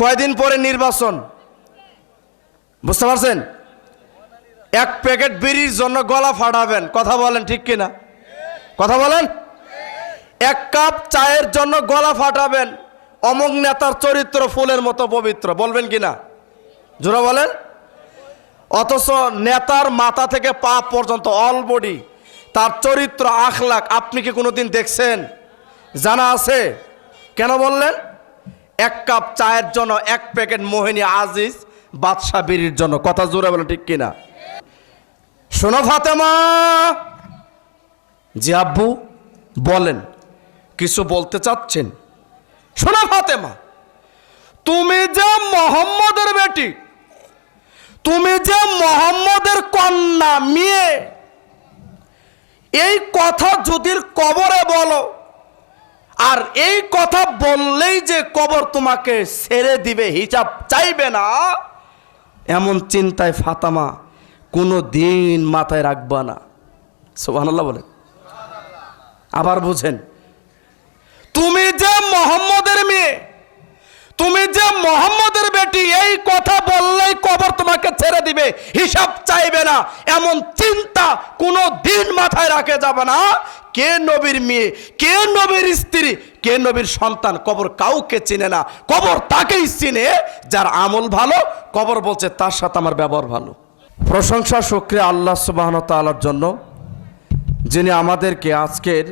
কয়দিন পরে নির্বাচন, বুঝতে পারছেন? এক প্যাকেট বিড়ির জন্য গলা ফাটাবেন, কথা বলেন ঠিক কিনা? কথা বলেন। এক কাপ চায়ের জন্য গলা ফাটাবেন, অমুক নেতার চরিত্র ফুলের মতো পবিত্র, বলবেন কিনা? জোরা বলেন। অথচ নেতার মাথা থেকে পা পর্যন্ত অল বডি তার চরিত্র আখলাক আপনি কি কোনোদিন দেখছেন? জানা আছে? কেন বললেন? এক কাপ চায়ের জন্য এক প্যাকেট মোহিনী আজিজ বাদশা বিড়ির জন্য, কথা জোরে বলেন ঠিক কিনা? শোনো ফাতেমা। জি আব্বু বলেন, কিছু বলতে চাচ্ছেন? শোনো ফাতেমা, তুমি যে মোহাম্মদের বেটি, তুমি যে মোহাম্মদের কন্যা মেয়ে, এই কথা যদি কবরে বলো, আর এই কথা বললেই যে কবর তোমাকে ছেড়ে দিবে, হিসাব চাইবে না, এমন চিন্তায় ফাতেমা কোনো দিন মাথায় রাখবা না। সুবহানাল্লাহ বলেন। আবার বুঝেন, তুমি যে মোহাম্মদের মেয়ে, তুমি যে মোহাম্মদের বেটি, এই কথা বললেই কবর তোমাকে ছেড়ে দিবে, হিসাব চাইবে না, এমন চিন্তা কোনো দিন মাথায় রাখা যাবে না। কে নবীর মেয়ে, কে নবীর স্ত্রী, কে নবীর সন্তান, কবর কাউকে চিনে না। কবর তাকেই চিনে যার আমল ভালো। কবর বলছে তার সাথে আমার ব্যবহার ভালো। প্রশংসা শুকরিয়া আল্লাহ সুবহানাহু ওয়া তাআলার জন্য, যিনি আমাদেরকে আজকের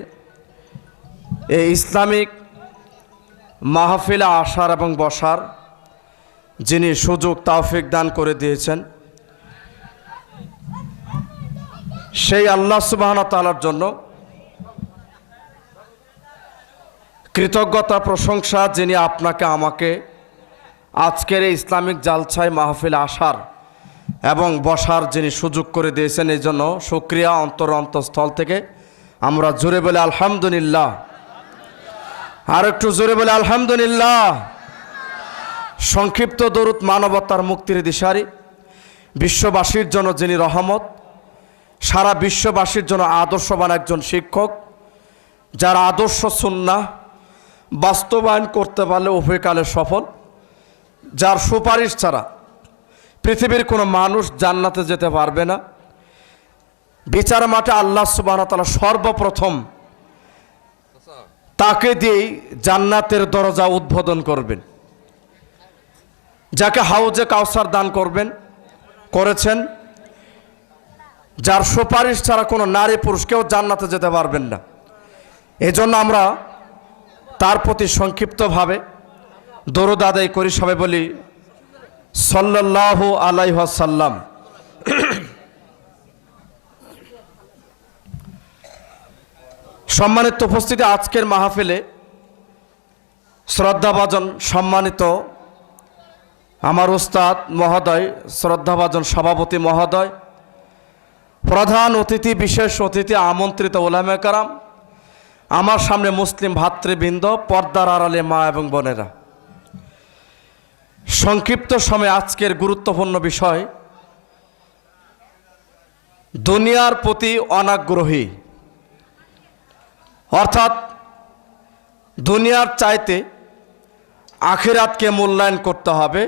এই ইসলামিক মাহফিলে আসার এবং বসার যিনি সুযোগ তৌফিক দান করে দিয়েছেন, সেই আল্লাহ সুবহানাহু ওয়া তাআলার জন্য কৃতজ্ঞতা প্রশংসা, যিনি আপনাকে আমাকে আজকের এই ইসলামিক জালসায় মাহফিলে আসার এবং বসার যিনি সুযোগ করে দিয়েছেন, এই জন্য শুকরিয়া অন্তঃস্থল থেকে আমরা জোরে বলে আলহামদুলিল্লাহ। আর একটু জোরে বলে আলহামদুলিল্লাহ। সংক্ষিপ্ত দরুদ মানবতার মুক্তির দিশারি, বিশ্ববাসীর জন্য যিনি রহমত, সারা বিশ্ববাসীর জন্য আদর্শবান একজন শিক্ষক, যার আদর্শ সুন্নাহ বাস্তবায়ন করতে পারলে উভয়কালে সফল, যার সুপারিশ ছাড়া পৃথিবীর কোনো মানুষ জান্নাতে যেতে পারবে না। বিচার মাঠে আল্লাহ সুবহানাহু ওয়া তাআলা সর্বপ্রথম তাকে দিয়েই জান্নাতের দরজা উদ্বোধন করবেন, যাকে হাউজে কাউসার দান করবেন, করেছেন, যার সুপারিশ ছাড়া কোনো নারী পুরুষ কেউ জান্নাতে যেতে পারবেন না। এজন্য আমরা তার প্রতি সংক্ষিপ্তভাবে দরুদ আদায় করি। সবাই বলি সাল্লাল্লাহু আলাইহি ওয়াসাল্লাম। সম্মানিত উপস্থিতি, আজকের মাহফিলে শ্রদ্ধাভাজন সম্মানিত আমার উস্তাদ মহোদয়, শ্রদ্ধাভাজন সভাপতি মহোদয়, প্রধান অতিথি, বিশেষ অতিথি, আমন্ত্রিত উলামায়ে কেরাম, আমার সামনে মুসলিম ভাতৃবৃন্দ, পর্দার আড়ালে মা এবং বোনেরা, সংক্ষিপ্ত সময়ে আজকের গুরুত্বপূর্ণ বিষয় দুনিয়ার প্রতি অনাগ্রহী, অর্থাৎ দুনিয়ার চাইতে আখিরাতকে মূল্যায়ন করতে হবে।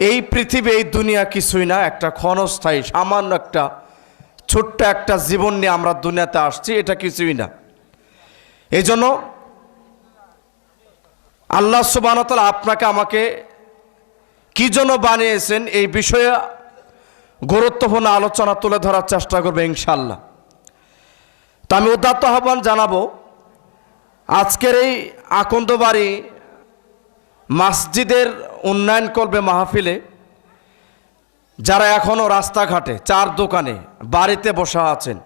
এই পৃথিবী, এই দুনিয়া কিছুই না, একটা ক্ষণস্থায়ী সামান্য একটা ছোট্ট একটা জীবন নিয়ে আমরা দুনিয়াতে আসছি, এটা কিছুই না। এই জন্য আল্লাহ সুবহানাহু ওয়া তাআলা আপনাকে আমাকে কি জন্য বানিয়েছেন, এই বিষয়ে গুরুত্বপূর্ণ আলোচনা তুলে ধরার চেষ্টা করবে ইনশাআল্লাহ। তো আমি উদাত্ত আহ্বান জানাবো, আজকের এই আকন্দবাড়ি মসজিদের উন্নয়ন করবে মাহফিলে যারা এখনও রাস্তাঘাটে, চার দোকানে, বাড়িতে বসা আছেন,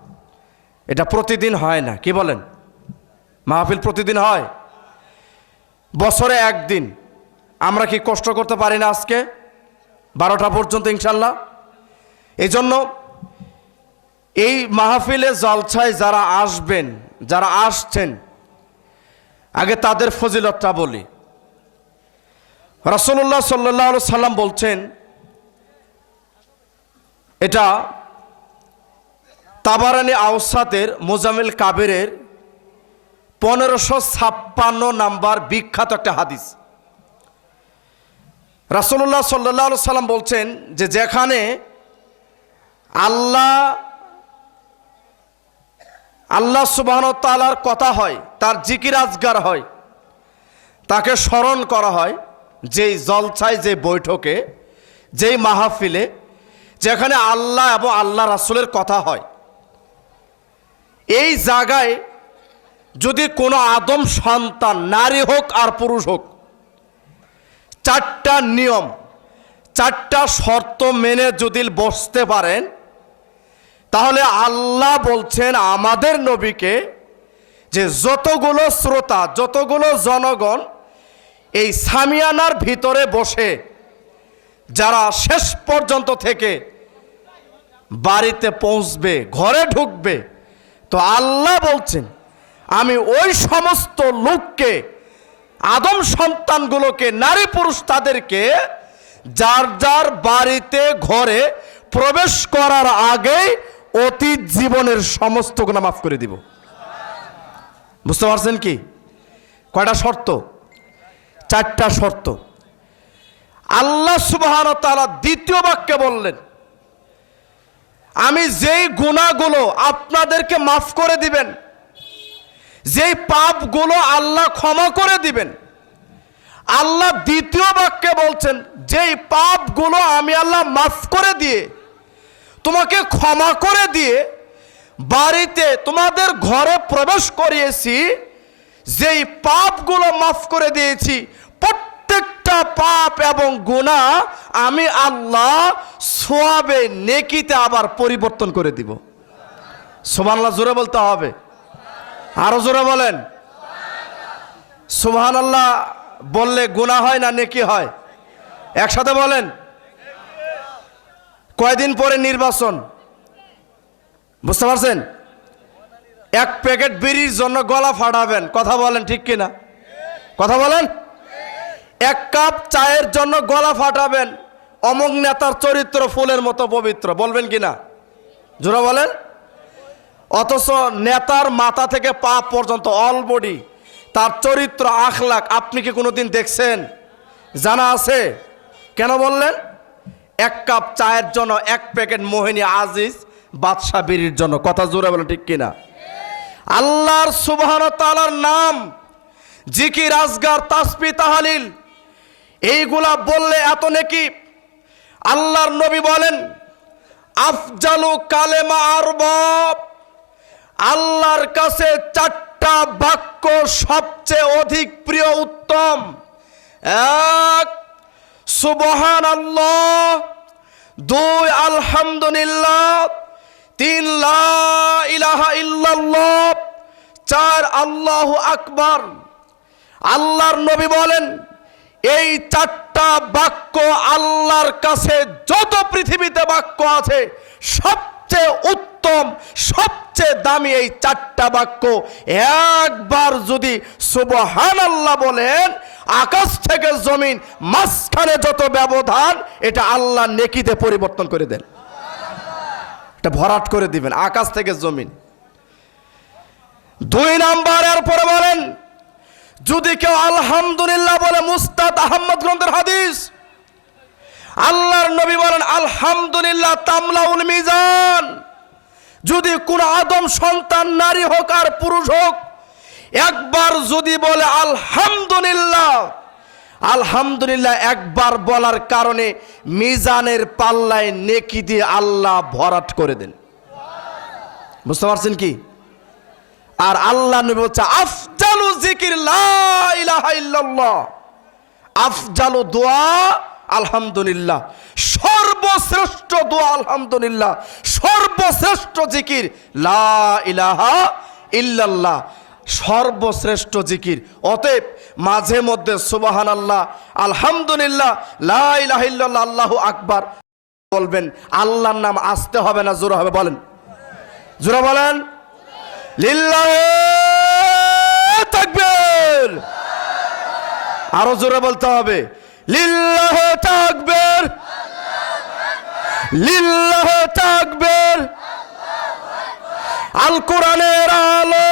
এটা প্রতিদিন হয় না, কি বলেন? মাহফিল প্রতিদিন হয়? বছরে একদিন আমরা কি কষ্ট করতে পারি না? আজকে 12টা পর্যন্ত ইনশাল্লাহ। এই জন্য এই মাহফিলে জলসায় যারা আসবেন, যারা আসছেন, আগে তাদের ফজিলতটা বলি। রাসূলুল্লাহ সাল্লাল্লাহু আলাইহি সাল্লাম বলছেন, এটা তাবারানী আওসাতের মুজামিল কাবিরের 1556 নাম্বার বিখ্যাত একটা হাদিস। রাসূলুল্লাহ সাল্লাল্লাহু আলাইহি সাল্লাম বলছেন যে যেখানে আল্লাহ সুবহানাহু ওয়া তাআলার কথা হয়, তার জিকির আজগার হয়, তাকে স্মরণ করা হয়, যেই জলসায়, যে বৈঠকে, যেই মাহফিলে, যেখানে আল্লাহ এবং আল্লাহ রাসূলের কথা হয়, এই জায়গায় যদি কোনো আদম সন্তান, নারী হোক আর পুরুষ হোক, চারটা নিয়ম, চারটা শর্ত মেনে যদি বসতে পারেন, তাহলে আল্লাহ বলছেন আমাদের নবীকে যে যতগুলো শ্রোতা, যতগুলো জনগণ এই সামিয়ানার ভিতরে বসে যারা শেষ পর্যন্ত থেকে বাড়িতে পৌঁছবে, ঘরে ঢুকবে, তো আল্লাহ বলছেন আমি ওই সমস্ত লোককে, আদম সন্তানগুলোকে, নারী পুরুষ তাদেরকে যার যার বাড়িতে ঘরে প্রবেশ করার আগেই অতীত জীবনের সমস্ত গুনাহ মাফ করে দিব। বুঝতে পারছেন কি? কয়টা শর্ত? চারটা শর্ত। আল্লাহ সুবহানাহু ওয়া তাআলা দ্বিতীয় বাক্যে বললেন আমি যেই গুনাহগুলো আপনাদেরকে মাফ করে দিবেন, যেই পাপগুলো আল্লাহ ক্ষমা করে দিবেন, আল্লাহ দ্বিতীয় বাক্যে বলছেন যেই পাপগুলো আমি আল্লাহ মাফ করে দিয়ে, তোমাকে ক্ষমা করে দিয়ে বাড়িতে তোমাদের ঘরে প্রবেশ করিয়েছি, যেই পাপগুলো মাফ করে দিয়েছি, প্রত্যেকটা পাপ এবং গুনাহ আমি আল্লাহ সওয়াবে, নেকিতে আবার পরিবর্তন করে দিব। সুবহানাল্লাহ জোরে বলতে হবে, আরো জোরে বলেন। সুবহানাল্লাহ বললে গুনাহ হয় না নেকি হয়? একসাথে বলেন। কয়দিন পরে নির্বাচন, বুঝতে পারছেন? এক প্যাকেট বিড়ির জন্য গলা ফাটাবেন, কথা বলেন ঠিক কিনা? কথা বলেন। এক কাপ চায়ের জন্য গলা ফাটাবেন, অমুক নেতার চরিত্র ফুলের মতো পবিত্র, বলবেন কিনা? জোরা বলেন। অথচ নেতার মাথা থেকে পা পর্যন্ত অল বডি, তার চরিত্র, আখলাক আপনি কি কোনোদিন দেখছেন? জানা আছে? কেন বললেন? এক কাপ চায়ের জন্য এক প্যাকেট মোহিনী আজিজ বাদশা বিড়ির জন্য, কথা জোরে বলেন ঠিক কিনা? আল্লাহর সুবহানাহু ওয়া তাআলার নাম, জিকির, আজগার, তাসবিহ, তাহলিল, এইগুলা বললে এত নেকি। আল্লাহর নবী বলেন আফজালু কালেমা আরবাব, আল্লাহর কাছে চারটা বাক্য সবচেয়ে অধিক প্রিয়, উত্তম। এক, সুবহানাল্লাহ। দুই, আলহামদুলিল্লাহ। তিন, লা ইলাহা ইল্লাল্লাহ। চার, আল্লাহু আকবার। আল্লাহর নবী বলেন এই চারটা বাক্য আল্লাহর কাছে যত পৃথিবীতে বাক্য আছে সবচেয়ে উত্তম, সবচেয়ে দামি এই চারটা বাক্য। একবার যদি সুবহানাল্লাহ বলেন, আকাশ থেকে জমিন মাঝখানে যত ব্যবধান, এটা আল্লাহ নেকিতে পরিবর্তন করে দেন, এটা ভরাট করে দিবেন, আকাশ থেকে জমিন। দুই নাম্বারের পরে বলেন যদি কেউ আলহামদুলিল্লাহ বলে, মুস্তাদ আহমদ গ্রন্থের হাদিস, আল্লাহর নবী বলেন আলহামদুলিল্লাহ তামলাউল মিজান। যদি কোন আদম সন্তান, নারী হোক আর পুরুষ হোক, একবার যদি বলে আলহামদুলিল্লাহ, আলহামদুলিল্লাহ একবার বলার কারণে মিজানের পাল্লায় নেকি দিয়ে আল্লাহ ভরাট করে দেন। বুঝতে পারছেন কি? আর আল্লাহ নবী বলছে আফজালু জিকির লা ইলাহা ইল্লাল্লাহ, আফজালু দোয়া আলহামদুলিল্লাহ, সর্বশ্রেষ্ঠ দোয়া আলহামদুলিল্লাহ, সর্বশ্রেষ্ঠ জিকির লা ইলাহা ইল্লাল্লাহ, সর্বশ্রেষ্ঠ জিকির। অতএব মাঝে মধ্যে সুবহানাল্লাহ, আলহামদুলিল্লাহ, লা ইলাহা ইল্লাল্লাহ, আল্লাহু আকবার বলবেন। আল্লাহর নাম আসতে হবে না জোরে হবে? বলেন, জোরে বলেন। লিল্লাহি তাকবীর, আরো জোরে বলতে হবে, লিল্লাহি তাকবীর, লিল্লাহি তাকবীর। আল কোরআনের আলো,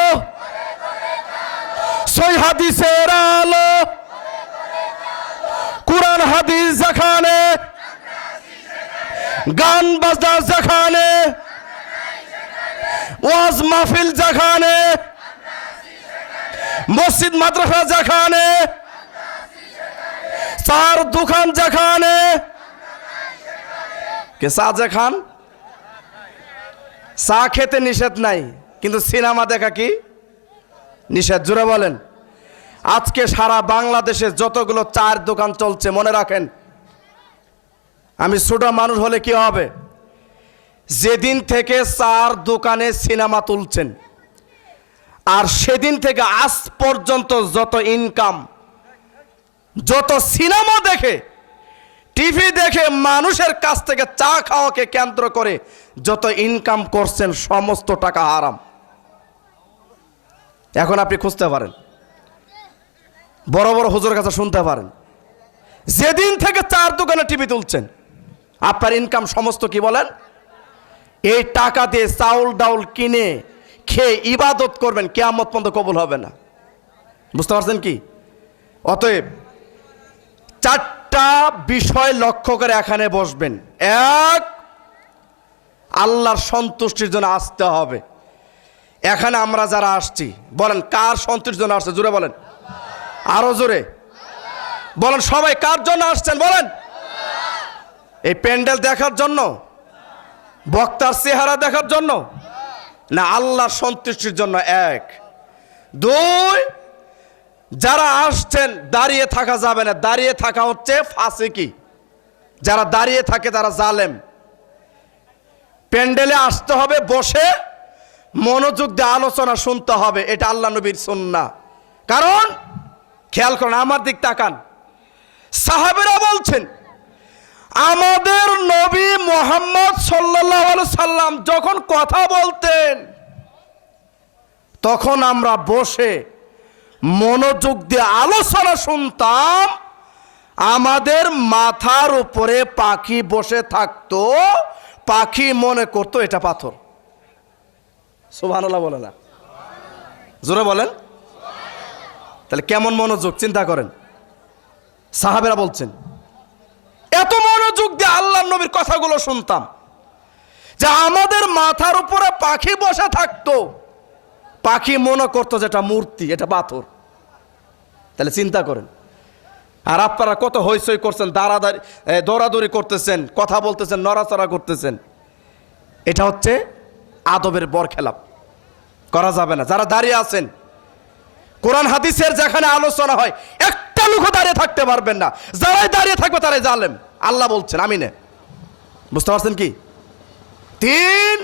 সহিহ হাদিসের আলো, কোরআন হাদিস যেখানে, গান বাজনা যেখানে, ওয়াজ মাহফিল যেখানে, মসজিদ মাদ্রাসা যেখানে, চার দোকান যেখানে, কে চা যে খান? চা খেতে নিষেধ নাই, কিন্তু সিনেমা দেখা কি নিষেধ? জোরে বলেন। আজকে সারা বাংলাদেশে যতগুলো চার দোকান চলছে, মনে রাখেন, আমি ছোট মানুষ হলে কি হবে, যেদিন থেকে চার দোকানে সিনেমা তুলছেন আর সেদিন থেকে আজ পর্যন্ত যত ইনকাম, যত সিনেমা দেখে, টিভি দেখে, মানুষের কাছ থেকে চা খাওয়াকে কেন্দ্র করে যত ইনকাম করছেন, সমস্ত টাকা হারাম। এখন আপনি খুঁজতে পারেন, বড় বড় হুজুরের কাছে শুনতে পারেন, যেদিন থেকে চার দোকানে টিভি তুলছেন, আপনার ইনকাম সমস্ত কি বলেন, এই টাকা দিয়ে চাউল ডাউল কিনে খেয়ে ইবাদত করবেন, কিয়ামত পর্যন্ত কবুল হবে না। বুঝতে পারছেন কি? অতএব চারটা বিষয় লক্ষ্য করে এখানে বসবেন। এক, আল্লাহর সন্তুষ্টির জন্য আসতে হবে। এখানে আমরা যারা আসছি, বলেন কার সন্তুষ্টির জন্য আসছে? জোরে বলেন, আরো জোরে বলেন। সবাই কার জন্য আসছেন বলেন? এই প্যান্ডেল দেখার জন্য, বক্তার চেহারা দেখার জন্য না, আল্লাহর সন্তুষ্টির জন্য। এক। দুই, যারা আসছেন দাঁড়িয়ে থাকা যাবে না, দাঁড়িয়ে থাকা হচ্ছে ফাসিকি। যারা দাঁড়িয়ে থাকে তারা জালেম। প্যান্ডেলে আসতে হবে, বসে মনোযোগ দিয়ে আলোচনা শুনতে হবে, এটা আল্লাহ নবীর সুন্নাহ। কারণ খেয়াল করেন, আমার দিক তাকান, সাহাবীরা বলছেন আমাদের নবী মুহাম্মদ সাল্লাল্লাহু আলাইহি সাল্লাম যখন কথা বলতেন তখন আমরা বসে মনোযোগ দিয়ে আলোচনা শুনতাম, আমাদের মাথার উপরে পাখি বসে থাকতো, পাখি মনে করতো এটা পাথর। সুবহানাল্লাহ বলে না? জোরে বলেন। তাহলে কেমন মনোযোগ চিন্তা করেন। সাহাবেরা বলছেন এত মনোযোগ দিয়ে আল্লাহর নবীর কথাগুলো শুনতাম যে আমাদের মাথার উপরে পাখি বসে থাকতো, পাখি মনে করতো যেটা মূর্তি, এটা পাথর। তাহলে চিন্তা করেন। আর আপনারা কত হইচই করছেন, দৌড়াদৌড়ি করতেছেন, কথা বলতেছেন, নড়াচড়া করতেছেন, এটা হচ্ছে আদবের বরখেলাপ, করা যাবে না। যারা দাঁড়িয়ে আছেন, কোরআন হাদিসের যেখানে আলোচনা হয় একটা লোকও দাঁড়িয়ে থাকতে পারবেন না, যারাই দাঁড়িয়ে থাকবে তারাই জালেম, আল্লাহ বলছেন, আমি না। বুঝতে পারছেন কি? তিন,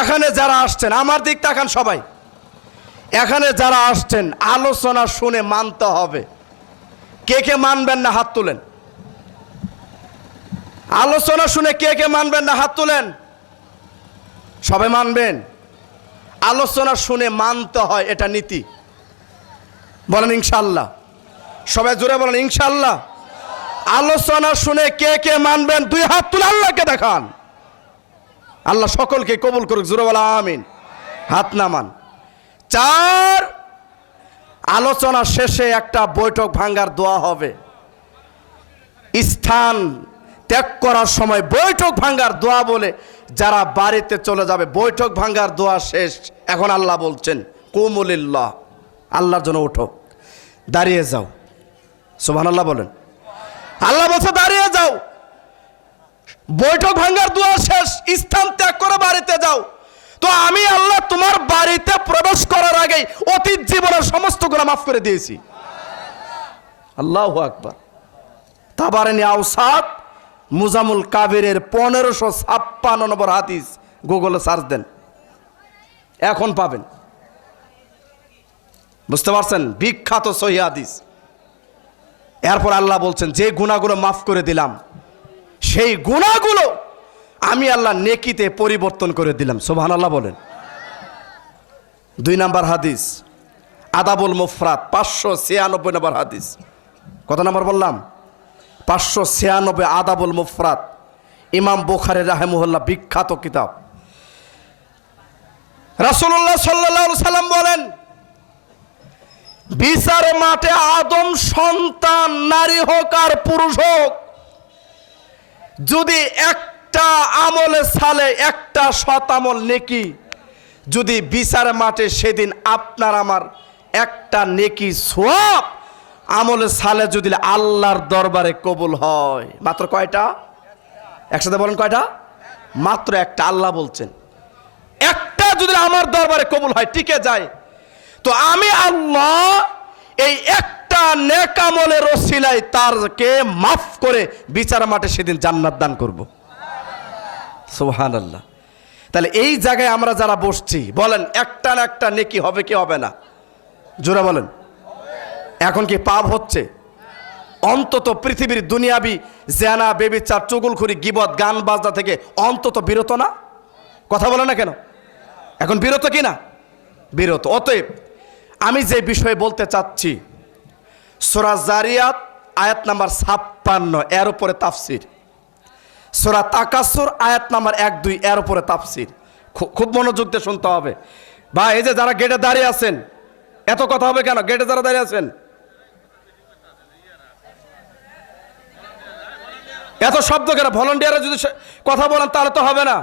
এখানে যারা আসছেন, আমার দিক তাকান সবাই, এখানে যারা আসছেন আলোচনা শুনে মানতে হবে। কে কে মানবেন না হাত তুলেন। আলোচনা শুনে কে কে মানবেন না হাত তুলেন। সবাই মানবেন। আলোচনা শুনে মানতে হয়, এটা নীতি। বলেন ইনশাআল্লাহ। সবাই জোরে বলেন ইনশাআল্লাহ। আলোচনা শুনে কে কে মানবেন দুই হাত তুলে আল্লাহকে দেখান। আল্লাহ সকলকে কবুল করুক, জোরে বলা আমিন। হাত নামান। চার, আলোচনা শেষে একটা বৈঠক ভাঙ্গার দোয়া হবে। স্থান ত্যাগ করার সময় বৈঠক ভাঙ্গার দোয়া বলে যারা বাড়িতে চলে যাবে, বৈঠক ভাঙ্গার দোয়া শেষ। এখন আল্লাহ বলছেন কুমু লিল্লাহ, আল্লাহর জন্য ওঠো, দাঁড়িয়ে যাও। সুবহানাল্লাহ বলেন। আল্লাহ বলছে দাঁড়িয়ে যাও, বৈঠক ভাঙ্গার দোয়া শেষ, স্থান ত্যাগ করে বাড়িতে যাও। তো আমি আল্লাহ তোমার বাড়িতে প্রবেশ করার আগেই অতীত জীবনের সমস্ত গুনাহ মাফ করে দিয়েছি। আল্লাহু আকবার। তাবারানী আওসাত মুজামুল কাবিরের 1556 নম্বর হাদিস গুগলে সার্চ দেন, এখন পাবেন। বুঝতে পারছেন? বিখ্যাত সহিহ হাদিস। এরপর আল্লাহ বলছেন যে গুনাহগুলো মাফ করে দিলাম, সেই গুনাহগুলো আমি আল্লাহ নেকিতে পরিবর্তন করে দিলাম। সুবহানাল্লাহ বলেন। 2 নম্বর হাদিস আদাবুল মুফরাদ 596 নম্বর হাদিস। কত নম্বর বললাম? 596 আদাবুল মুফরাদ, ইমাম বুখারী রাহিমাহুল্লাহ, বিখ্যাত কিতাব। রাসূলুল্লাহ সাল্লাল্লাহু আলাইহি সাল্লাম বলেন বিচার মাঠে আদম সন্তান নারী হোক আর পুরুষ হোক, যদি একটা আমলে সালে, একটা সৎ আমল নেকি যদি বিচার মাঠে সেদিন আপনার আমার একটা নেকি সওয়াব আমলে সালে যদি আল্লাহর দরবারে কবুল হয়, মাত্র কয়টা? একসাথে বলেন কয়টা? মাত্র একটা। আল্লাহ বলছেন একটা যদি আমার দরবারে কবুল হয়, টিকে যায়, তো আমি আল্লাহ এই একটা নেক আমলের ওসিলায় তারকে মাফ করে বিচার মাঠে সেদিন জান্নাত দান করব। সুবহানাল্লাহ। তাহলে এই জায়গায় আমরা যারা বসছি, বলেন একটা না একটা নেকি হবে কি হবে না? জোরে বলেন। এখন কি পাপ হচ্ছে? অন্তত পৃথিবীর দুনিয়াবি জেনা, বেবিচার, চুগলখুরি, গীবত, গান বাজনা থেকে অন্তত বিরত না? কথা বলে না কেন? এখন বিরত কি না? বিরত। অতএব আমি যে বিষয়ে বলতে চাচ্ছি, সূরা জারিয়াত আয়াত নাম্বার 56 এর উপরে তাফসির, সূরা তাকাসুর আয়াত নাম্বার 1-2 এর উপরে তাফসির। খুব মনোযোগ দিয়ে শুনতে হবে। বা এই যে যারা গেটে দাঁড়িয়ে আছেন, এত কথা হবে কেন? গেটে যারা দাঁড়িয়ে আছেন এত শব্দ কেন? ভলান্টিয়াররা যদি কথা বলেন তাহলে তো হবে না।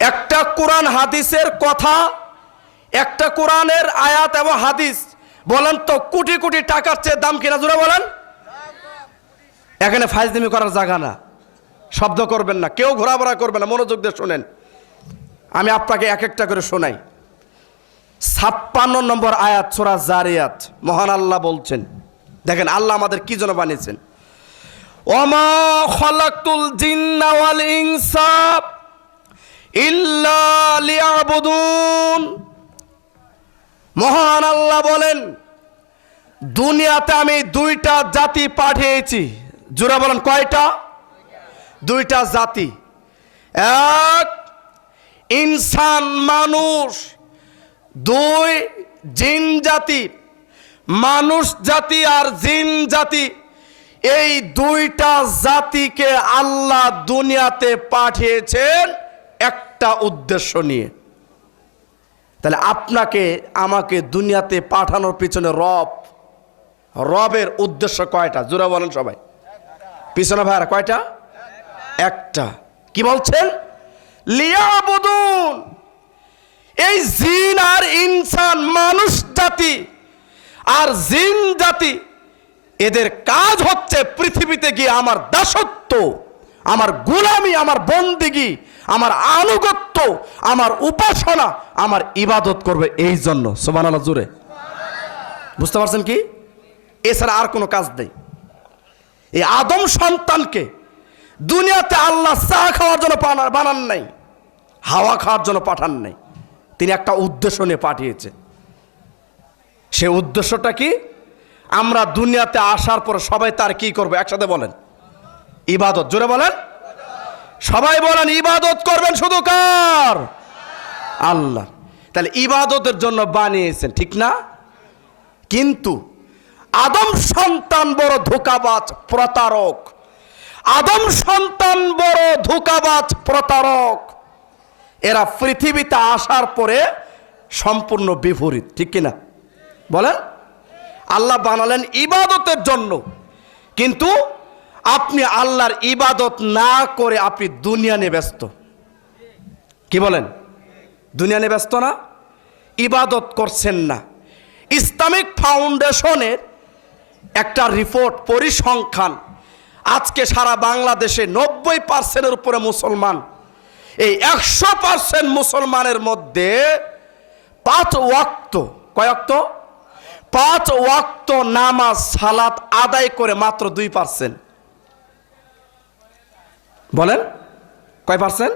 একটা কোরআন হাদিসের কথা, একটা কোরআনের আয়াত এবং হাদিস বলেন তো কোটি কোটি টাকার চেয়ে দাম কিনা? জোরে বলেন। এখানে ফাইজলামি করার জায়গা না, শব্দ করবেন না, কেউ ঘোরাফেরা করবেন না, মনোযোগ দিয়ে শোনেন। আমি আপনাকে এক একটা করে শোনাই। 56 নম্বর আয়াত সূরা জারিয়াত, মহান আল্লাহ বলছেন, দেখেন আল্লাহ আমাদের কি জন্য বানিয়েছেন। ওমা খালাকতুল জিন্না ওয়াল ইনসা ইল্লা লিয়াবুদুন। মহান আল্লাহ বলেন, দুনিয়াতে আমি দুইটা জাতি পাঠিয়েছি। জোরে বলেন কয়টা? দুইটা জাতি। এক ইনসান মানুষ, দুই জিন জাতি। মানুষ জাতি আর জিন জাতি, এই দুইটা জাতিকে আল্লাহ দুনিয়াতে পাঠিয়েছেন একটা উদ্দেশ্য নিয়ে। তাহলে আপনাকে আমাকে দুনিয়াতে পাঠানোর পিছনে রবের উদ্দেশ্য কয়টা? জোরে বলেন সবাই। পিছনে ভাইরা কয়টা? একটা। কি বলছেন? লিয়াবুদুন। এই জিন আর ইনসান, মানুষ জাতি আর জিন জাতি, এদের কাজ হচ্ছে পৃথিবীতে গিয়ে আমার দাসত্ব, আমার গোলামি, আমার বন্দিগি, আমার আনুগত্য, আমার উপাসনা, আমার ইবাদত করবে। এই জন্য সুবহানাল্লাহ জোরে বুঝতে পারছেন কি? এছাড়া আর কোনো কাজ নেই। এই আদম সন্তানকে দুনিয়াতে আল্লাহ চা খাওয়ার জন্য বানান নাই, হাওয়া খাওয়ার জন্য পাঠান নাই। তিনি একটা উদ্দেশ্য নিয়ে পাঠিয়েছে। সে উদ্দেশ্যটা কি? আমরা দুনিয়াতে আসার পর সবাই তার কি করবো? একসাথে বলেন, ইবাদত। জোরে বলেন, সবাই বলেন ইবাদত করবেন। শুধু কার? আল্লাহ। তাহলে ইবাদতের জন্য বানিয়েছেন, ঠিক না? কিন্তু আদম সন্তান বড় ধোঁকাবাজ, প্রতারক। আদম সন্তান বড় ধোঁকাবাজ, প্রতারক। এরা পৃথিবীতে আসার পরে সম্পূর্ণ বিপরীত, ঠিক কিনা বলেন? আল্লাহ বানালেন ইবাদতের জন্য, কিন্তু আপনি আল্লাহর ইবাদত না করে আপনি দুনিয়া নিয়ে ব্যস্ত। কি বলেন? দুনিয়া নিয়ে ব্যস্ত না, ইবাদত করছেন না। ইসলামিক ফাউন্ডেশনের একটা রিপোর্ট, পরিসংখ্যান, আজকে সারা বাংলাদেশে 90% উপরে মুসলমান। এই 100% মুসলমানের মধ্যে 5 ওয়াক্ত, কয় ওয়াক্ত? 5 ওয়াক্ত নামাজ সালাত আদায় করে মাত্র 2%। বলেন কয় পার্সেন্ট?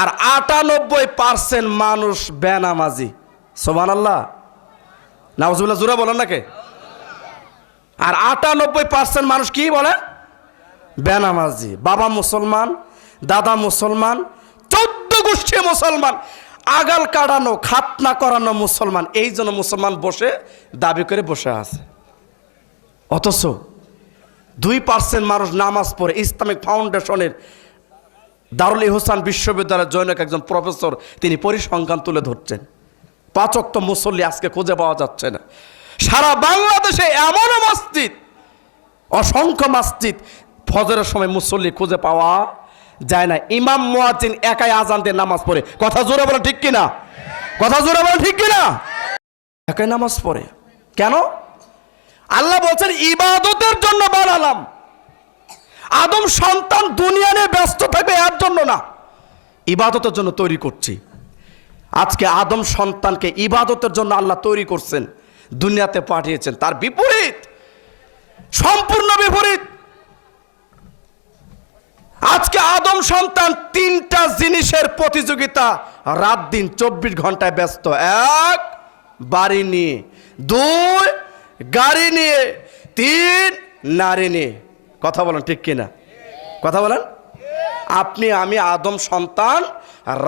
আর 98% মানুষ বেনামাজি। সুবহানাল্লাহ, নাউজুবিল্লাহ, জোরে বলেন নাকি? আর 98% মানুষ কি বলেন? বেনামাজি। বাবা মুসলমান, দাদা মুসলমান, 14 গোষ্ঠী মুসলমান, আগাল কাটানো, খাতনা করানো মুসলমান। এই জন্য মুসলমান বসে দাবি করে বসে আছে। অথচ 2% মানুষ নামাজ পড়ে। ইসলামিক ফাউন্ডেশনের দারুল ইহসান বিশ্ববিদ্যালয়ের জনক একজন প্রফেসর, তিনি পরিসংখ্যান তুলে ধরছেন। 5 ওয়াক্ত মুসল্লি আজকে খুঁজে পাওয়া যাচ্ছে না। সারা বাংলাদেশে এমন মসজিদ, অসংখ্য মসজিদ, ফজরের সময় মুসল্লি খুঁজে পাওয়া যায় না। ইমাম মুয়াজ্জিন একাই আজান দিয়ে নামাজ পড়ে। কথা জোরে বলেন ঠিক কিনা? কথা জোরে বলেন ঠিক কিনা? একাই নামাজ পড়ে। কেন? আল্লাহ বলছেন ইবাদতের জন্য বানালাম। আদম সন্তান দুনিয়া নিয়ে ব্যস্ত থাকবে এর জন্য না, ইবাদতের জন্য তৈরি করছি। আজকে আদম সন্তানকে ইবাদতের জন্য আল্লাহ তৈরি করছেন, দুনিয়াতে পাঠিয়েছেন। তার বিপরীত, সম্পূর্ণ বিপরীত। আজকে আদম সন্তান 3টা জিনিসের প্রতিযোগিতা, রাত দিন 24 ঘন্টায় ব্যস্ত। 1 বাড়ি নিয়ে, 2 গাড়ি নিয়ে, 3 নারী নিয়ে। কথা বলেন ঠিক কিনা? কথা বলেন। আপনি আমি আদম সন্তান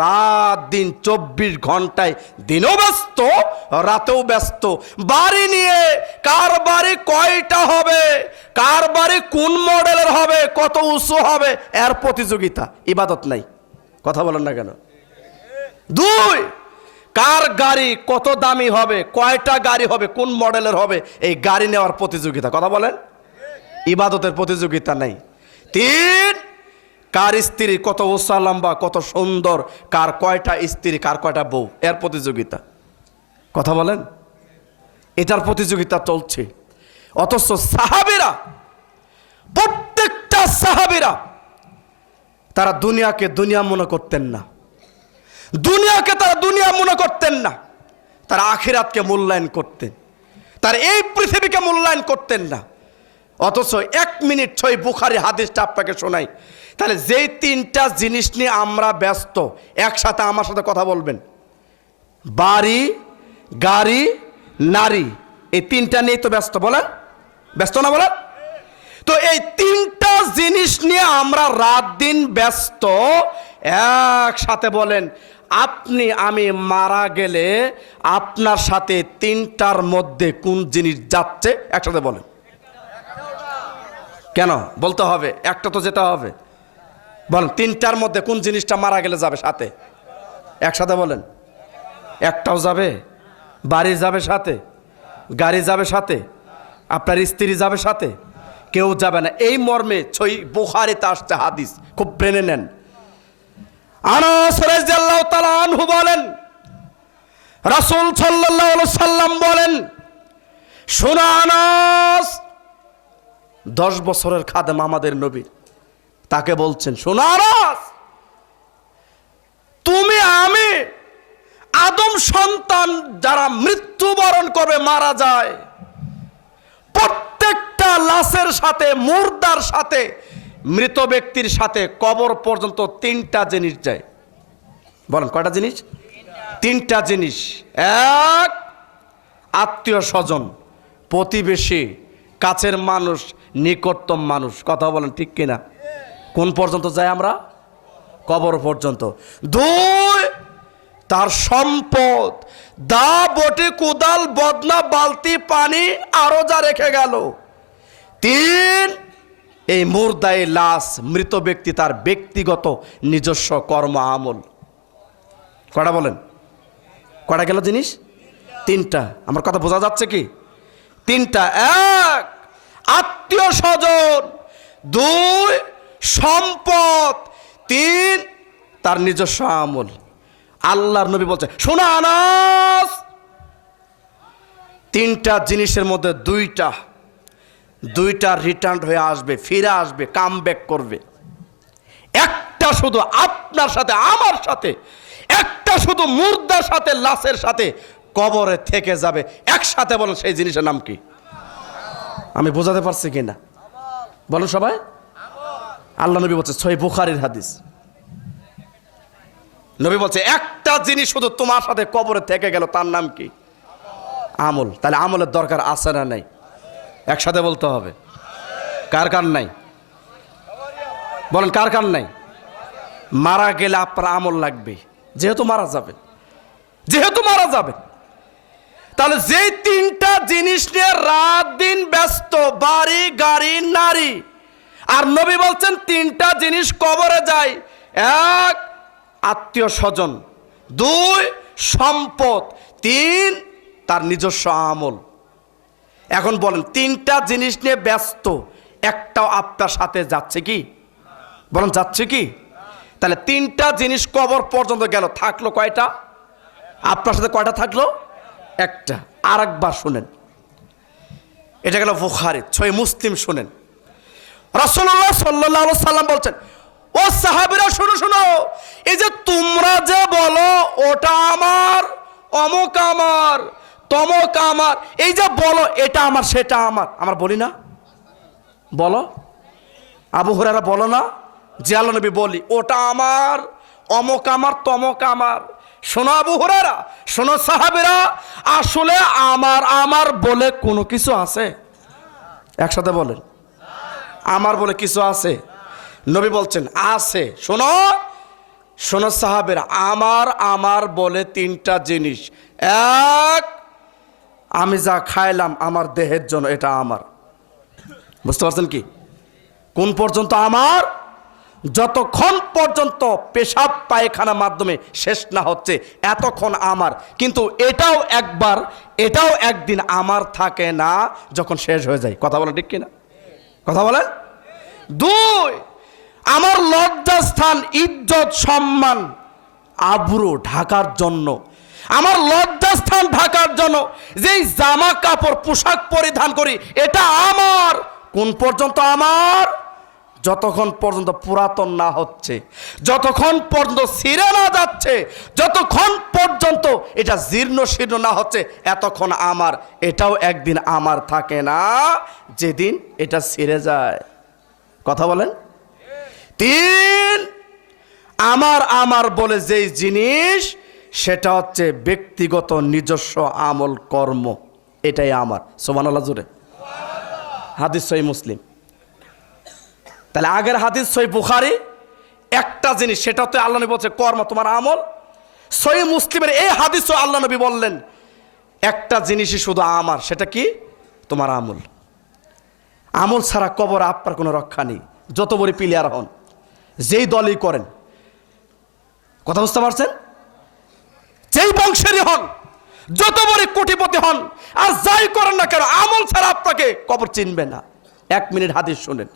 রাত দিন 24 ঘন্টায়, দিনও ব্যস্ত রাতেও ব্যস্ত। বাড়ি নিয়ে, কার বাড়ি কয়টা হবে, কার বাড়ি কোন মডেলের হবে, কত উঁচু হবে, এর প্রতিযোগিতা। ইবাদত নাই। কথা বলেন না কেন? 2 কার গাড়ি কত দামি হবে, কয়টা গাড়ি হবে, কোন মডেলের হবে, এই গাড়ি নেওয়ার প্রতিযোগিতা। কথা বলেন। ইবাদতের প্রতিযোগিতা নাই। 3 কার স্ত্রী কত উঁচা লম্বা, কত সুন্দর, কার কয়টা স্ত্রী, কার কয়টা বউ, এর প্রতিযোগিতা। কথা বলেন। এটার প্রতিযোগিতা চলছে। অথচ সাহাবীরা, প্রত্যেকটা সাহাবীরা, তারা দুনিয়াকে দুনিয়া মনে করতেন না। দুনিয়াকে তারা দুনিয়া মনে করতেন না, তারা আখিরাতকে মূল্যায়ন করতেন, তারা এই পৃথিবীকে মূল্যায়ন করতেন না। অথচ 1 মিনিট সহিহ বুখারী হাদিসটা আপনাকে শোনাই। তাহলে যেই 3টা জিনিস নিয়ে আমরা ব্যস্ত, একসাথে আমার সাথে কথা বলবেন। বাড়ি, গাড়ি, নারী, এই 3টা নিয়েই তো ব্যস্ত। বলেন ব্যস্ত না? বলেন। তো এই 3টা জিনিস নিয়ে আমরা রাত দিন ব্যস্ত। একসাথে বলেন, আপনি আমি মারা গেলে আপনার সাথে 3টার মধ্যে কোন জিনিস যাচ্ছে? একসাথে বলেন। কেন বলতে হবে? একটা তো যেটা হবে। বলেন 3টার মধ্যে কোন জিনিসটা মারা গেলে যাবে সাথে? একসাথে বলেন। একটাও যাবে? বাড়ি যাবে সাথে, গাড়ি যাবে সাথে, আপনার স্ত্রী যাবে সাথে, কেউ যাবে না। এই মর্মে সহিহ বুখারীতে আসছে হাদিস, খুব ব্রেনে নেন। আনাস রাদিয়াল্লাহু তাআলা আনহু বলেন, রাসূল সাল্লাল্লাহু আলাইহি সাল্লাম বলেন, শোনো আনাস, 10 বছরের খাদেম আমাদের নবী, তাকে বলছেন, শোনো আনাস, তুমি আমি আদম সন্তান যারা মৃত্যুবরণ করবে, মারা যায়, প্রত্যেকটা লাশের সাথে, মুর্দার সাথে, মৃত ব্যক্তির সাথে কবর পর্যন্ত 3টা জিনিস যায়। বলেন কয়টা জিনিস? 3টা জিনিস। 1 আত্মীয় স্বজন, প্রতিবেশী, কাছের মানুষ, নিকটতম মানুষ। কথা বলেন ঠিক কিনা? কোন পর্যন্ত যাই আমরা? কবর পর্যন্ত। 2 তার সম্পদ, দা, বটি, কোদাল, বদনা, বালতি, পানি, আরো যা রেখে গেল। 3 এই মুর্দায় লাশ, মৃত ব্যক্তি, তার ব্যক্তিগত নিজস্ব কর্ম আমল। কয়টা বলেন? কয়টা গেল জিনিস? 3টা। আমার কথা বোঝা যাচ্ছে কি? 3টা। 1 আত্মীয় স্বজন, 2 সম্পদ, 3 তার নিজস্ব আমল। আল্লাহর নবী বলছে, শোনো আনাস, 3টা জিনিসের মধ্যে 2টা রিটার্ন হয়ে আসবে, ফিরে আসবে, কাম ব্যাক করবে। একটা শুধু আপনার সাথে, আমার সাথে, একটা শুধু মুর্দার সাথে, লাশের সাথে কবরে থেকে যাবে। একসাথে বলেন সেই জিনিসের নাম কি? আমি বোঝাতে পারছি কিনা বলেন সবাই? আল্লাহ নবী বলছে, সহিহ বুখারীর হাদিস, নবী বলছে একটা জিনিস শুধু তোমার সাথে কবরে থেকে গেল, তার নাম কি? আমল। তাহলে আমলের দরকার আছে না নাই? একসাথে বলতে হবে। কার কার নাই? বলেন কার কার নাই? মারা গেলে আপনার আমল লাগবে, যেহেতু মারা যাবে, যেহেতু মারা যাবে। তাহলে যেই 3টা জিনিস নিয়ে রাত দিন ব্যস্ত, বাড়ি, গাড়ি, নারী, আর নবী বলছেন 3টা জিনিস কবরে যায়। 1 আত্মীয় স্বজন, 2 সম্পদ, তিন, তার নিজস্ব আমল। এখন বলেন, তিনটা জিনিস নিয়ে ব্যস্ত, একটাও আপনার সাথে যাচ্ছে কি? বলেন, যাচ্ছে কি? তাহলে তিনটা জিনিস কবর পর্যন্ত গেল, থাকলো কয়টা? আপনার সাথে কয়টা থাকলো? একটা। আর একবার শুনেন, এটা গেল বুখারী, সহিহ মুসলিম। শুনেন, রাসূলুল্লাহ সাল্লাল্লাহু আলাইহি সাল্লাম বলছেন, ও সাহাবীরা শোনো শোনো, এই যে তোমরা যে বলো ওটা আমার, অমুক আমার, তমক আমার, এই যে বলো এটা আমার সেটা আমার, আমরা বলি না? বলো। আবু হুরায়রা বলো না যে আল্লাহ নবী বলি ওটা আমার, অমুক আমার, তমক আমার। শোনো আবু হুরায়রা, শোনো সাহাবীরা, আসলে আমার আমার বলে কোনো কিছু আছে? একসাথে বলেন, আমার বলে কিছু আছে? নবী বলছেন আছে। শোনো শোনো সাহাবীরা, আমার আমার বলে তিনটা জিনিস। এক, আমি যা খাইলাম আমার দেহের জন্য, এটা আমার। বুঝতে পারছেন কি? কোন পর্যন্ত আমার? যতক্ষণ পর্যন্ত পেশাব পায়খানার মাধ্যমে শেষ না হচ্ছে এতক্ষণ আমার। কিন্তু এটাও একবার, এটাও একদিন আমার থাকে না, যখন শেষ হয়ে যায়। কথা বলেন ঠিক কিনা? কথা বলেন। দুই, আমার লজ্জাস্থান, ইজ্জত, সম্মান, আবরু ঢাকার জন্য, আমার লজ্জাস্থান ঢাকার জন্য যেই জামা কাপড় পোশাক পরিধান করি, এটা আমার। কোন পর্যন্ত আমার? যতক্ষণ পর্যন্ত পুরাতন না হচ্ছে, যতক্ষণ পর্যন্ত ছিঁড়ে না যাচ্ছে, যতক্ষণ পর্যন্ত এটা জীর্ণ শীর্ণ না হচ্ছে, এতক্ষণ আমার। এটাও একদিন আমার থাকে না, যেদিন এটা ছিঁড়ে যায়। কথা বলেন। তিন, আমার আমার বলে যেই জিনিস, সেটা হচ্ছে ব্যক্তিগত নিজস্ব আমল কর্ম, এটাই আমার। সুবহানাল্লাহ জোরে। হাদিস সহিহ মুসলিম। তাহলে আগের হাদিস সহিহ বুখারী, একটা জিনিস, সেটা তো আল্লাহ নবী বলছে কর্ম, তোমার আমল। সহিহ মুসলিমের এই হাদিসও আল্লাহ নবী বললেন একটা জিনিসই শুধু আমার, সেটা কি? তোমার আমল। আমল ছাড়া কবর আপনার কোনো রক্ষা নেই, যত বড় প্লেয়ার হন, যেই দলই করেন। কথা বুঝতে পারছেন? যেই বংশেরই হন, যত বড় কোটিপতি হন, আর যাই করেন না কেন, আমল ছাড়া আপনাকে কবর চিনবে না। 1 মিনিট হাদিস শুনেন।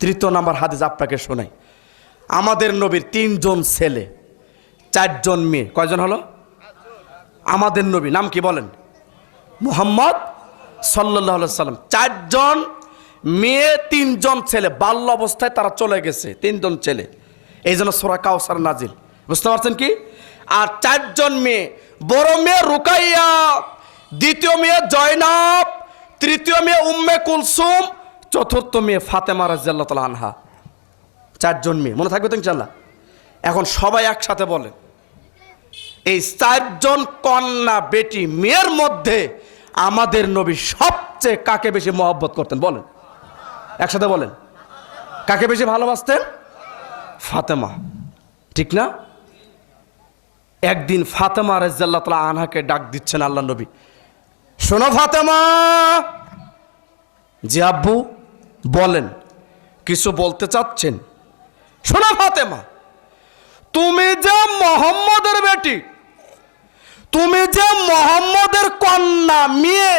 3 নাম্বার হাদিস আপনাকে শোনাই। আমাদের নবীর 3 জন ছেলে, 4 জন মেয়ে। কয়জন হলো? আমাদের নবী নাম কি বলেন? মুহাম্মদ সাল্লাল্লাহু আলাইহি সাল্লাম। 4 জন মেয়ে, 3 জন ছেলে। বাল্য অবস্থায় তারা চলে গেছে, 3 জন ছেলে। এই জন্য সূরা কাউসার নাজিল। বুঝতে পারছেন কি? আর 4 জন মেয়ে, বড় মেয়ে রুকাইয়া, দ্বিতীয় মেয়ে জয়নাব, তৃতীয় মেয়ে উম্মে কুলসুম, চতুর্থ মেয়ে ফাতেমা রাদিয়াল্লাহু তাআলা আনহা। 4 জন মেয়ে। মনে থাকবে তো ইনশাআল্লাহ? এখন সবাই একসাথে বলেন, এই 4 জন কন্যা বেটি মেয়ের মধ্যে আমাদের নবী সবচেয়ে কাকে বেশি মহব্বত করতেন? বলেন, একসাথে বলেন। কাকে বেশি ভালোবাসতেন? ফাতেমা। ঠিক না? একদিন ফাতেমা রাদিয়াল্লাহু তাআলা আনহাকে ডাক দিচ্ছেন আল্লাহ নবী, শোনো ফাতেমা। জি আব্বু বলেন, কিছু বলতে চাচ্ছেন? শোনো ফাতেমা, তুমি যে মুহাম্মদের বেটি, তুমি যে মুহাম্মদের কন্যা মেয়ে,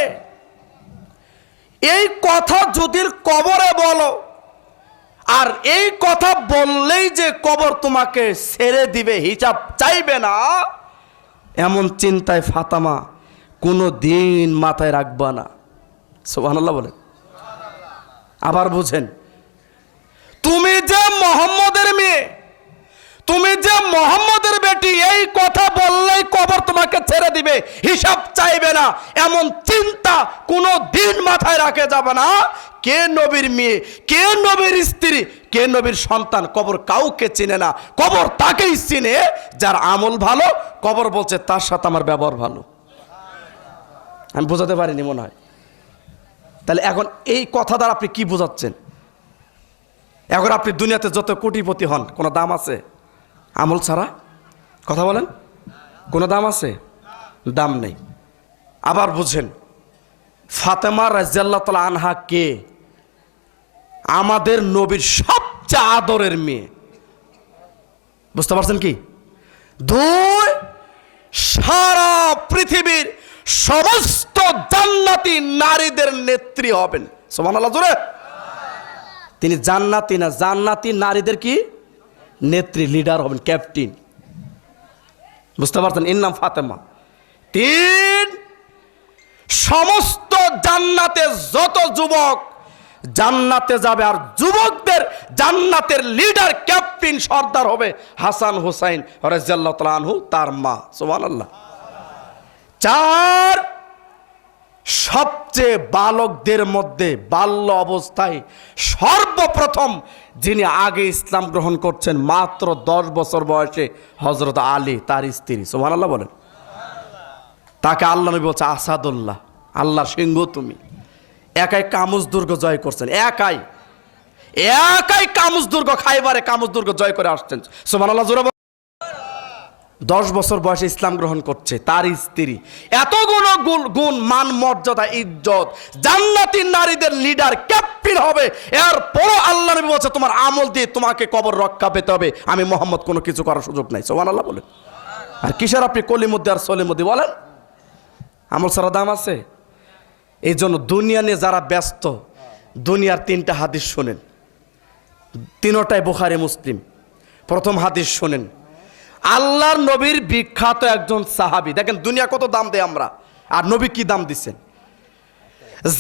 এই কথা যদি কবরে বলো, আর এই কথা বললেই যে কবর তোমাকে ছেড়ে দিবে, হিসাব চাইবে না, এমন চিন্তায় ফাতেমা কোনো দিন মাথায় রাখবা না। সুবহানাল্লাহ বলেন। আবার বুঝেন, তুমি যে মুহাম্মদের মেয়ে, তুমি যে মুহাম্মদের বেটি, এই কথা বললেই কবর তোমাকে ছেড়ে দিবে, হিসাব চাইবে না, এমন চিন্তা কোনো দিন মাথায় রাখা যাবে না। কে নবীর মেয়ে, কে নবীর স্ত্রী, কে নবীর সন্তান, কবর কাউকে চিনে না। কবর তাকেই চিনে যার আমল ভালো। কবর বলছে তার সাথে আমার ব্যবহার ভালো। আমি বোঝাতে পারিনি মনে হয়। তাহলে এখন এই কথা দ্বারা আপনি কি বোঝাচ্ছেন? এখন আপনি দুনিয়াতে যত কোটিপতি হন, কোনো দাম আছে আমল ছাড়া? কথা বলেন, কোনো দাম আছে? দাম নেই। আবার বুঝেন, ফাতেমা রাদিয়াল্লাহু তাআলা আনহা কে? আমাদের নবীর সবচেয়ে আদরের মেয়ে। বুঝতে পারছেন কি? 2, সারা পৃথিবীর সমস্ত জান্নাতি নারীদের নেত্রী হবেন। সুবহানাল্লাহ জোরে। তিনি জান্নাতি না, জান্নাতি নারীদের কি নেত্রী, লিডার হবেন, ক্যাপ্টেন। বুঝতে পারছেন? এর নাম ফাতেমা। তিন, সমস্ত জান্নাতের যত যুবক জান্নাতে যাবে, আর যুবকদের জান্নাতের লিডার, ক্যাপ্টেন, সর্দার হবে হাসান হুসাইন রাদিয়াল্লাহু তাআলা আনহু, তার মা। সুবহানাল্লাহ। চার, সবচেয়ে বালকদের মধ্যে বাল্য অবস্থায় সর্বপ্রথম যিনি আগে ইসলাম গ্রহণ করছেন মাত্র 10 বছর বয়সে, হযরত আলী, তার স্ত্রী। সুবহানাল্লাহ বলেন। তাকে আল্লাহ নবী বলছে আসাদুল্লাহ, আল্লাহ সিংহ তুমি। একাই কামুজ দুর্গ জয় করছেন, একাই কামুজ দুর্গ, খাইবারে কামুজ দুর্গ জয় করে আসছেন। সুবহানাল্লাহ জোরে। 10 বছর বয়সে ইসলাম গ্রহণ করছে তার স্ত্রী, এতগুলো গুণ, মান, মর্যাদা, ইজ্জত, জান্নাতি নারীদের লিডার, ক্যাপ্টেন হবে। এরপর আল্লাহ নবী বলছে তোমার আমল দিয়ে তোমাকে কবর রক্ষা পেতে হবে, আমি মুহাম্মদ কোনো কিছু করার সুযোগ নাই। সুবহানাল্লাহ বলেন। আর কিসের আপনি কলিমুদ্দি আর সলিমুদ্দি বলেন? আমল ছাড়া দাম আছে? এই জন্য দুনিয়া নিয়ে যারা ব্যস্ত, দুনিয়ার 3টা হাদিস শোনেন, 3টাই বুখারী মুসলিম। প্রথম হাদিস শোনেন, আল্লাহর নবীর বিখ্যাত একজন সাহাবী, দেখেন দুনিয়া কত দাম দেয় আমরা, আর নবী কি দাম দিচ্ছেন।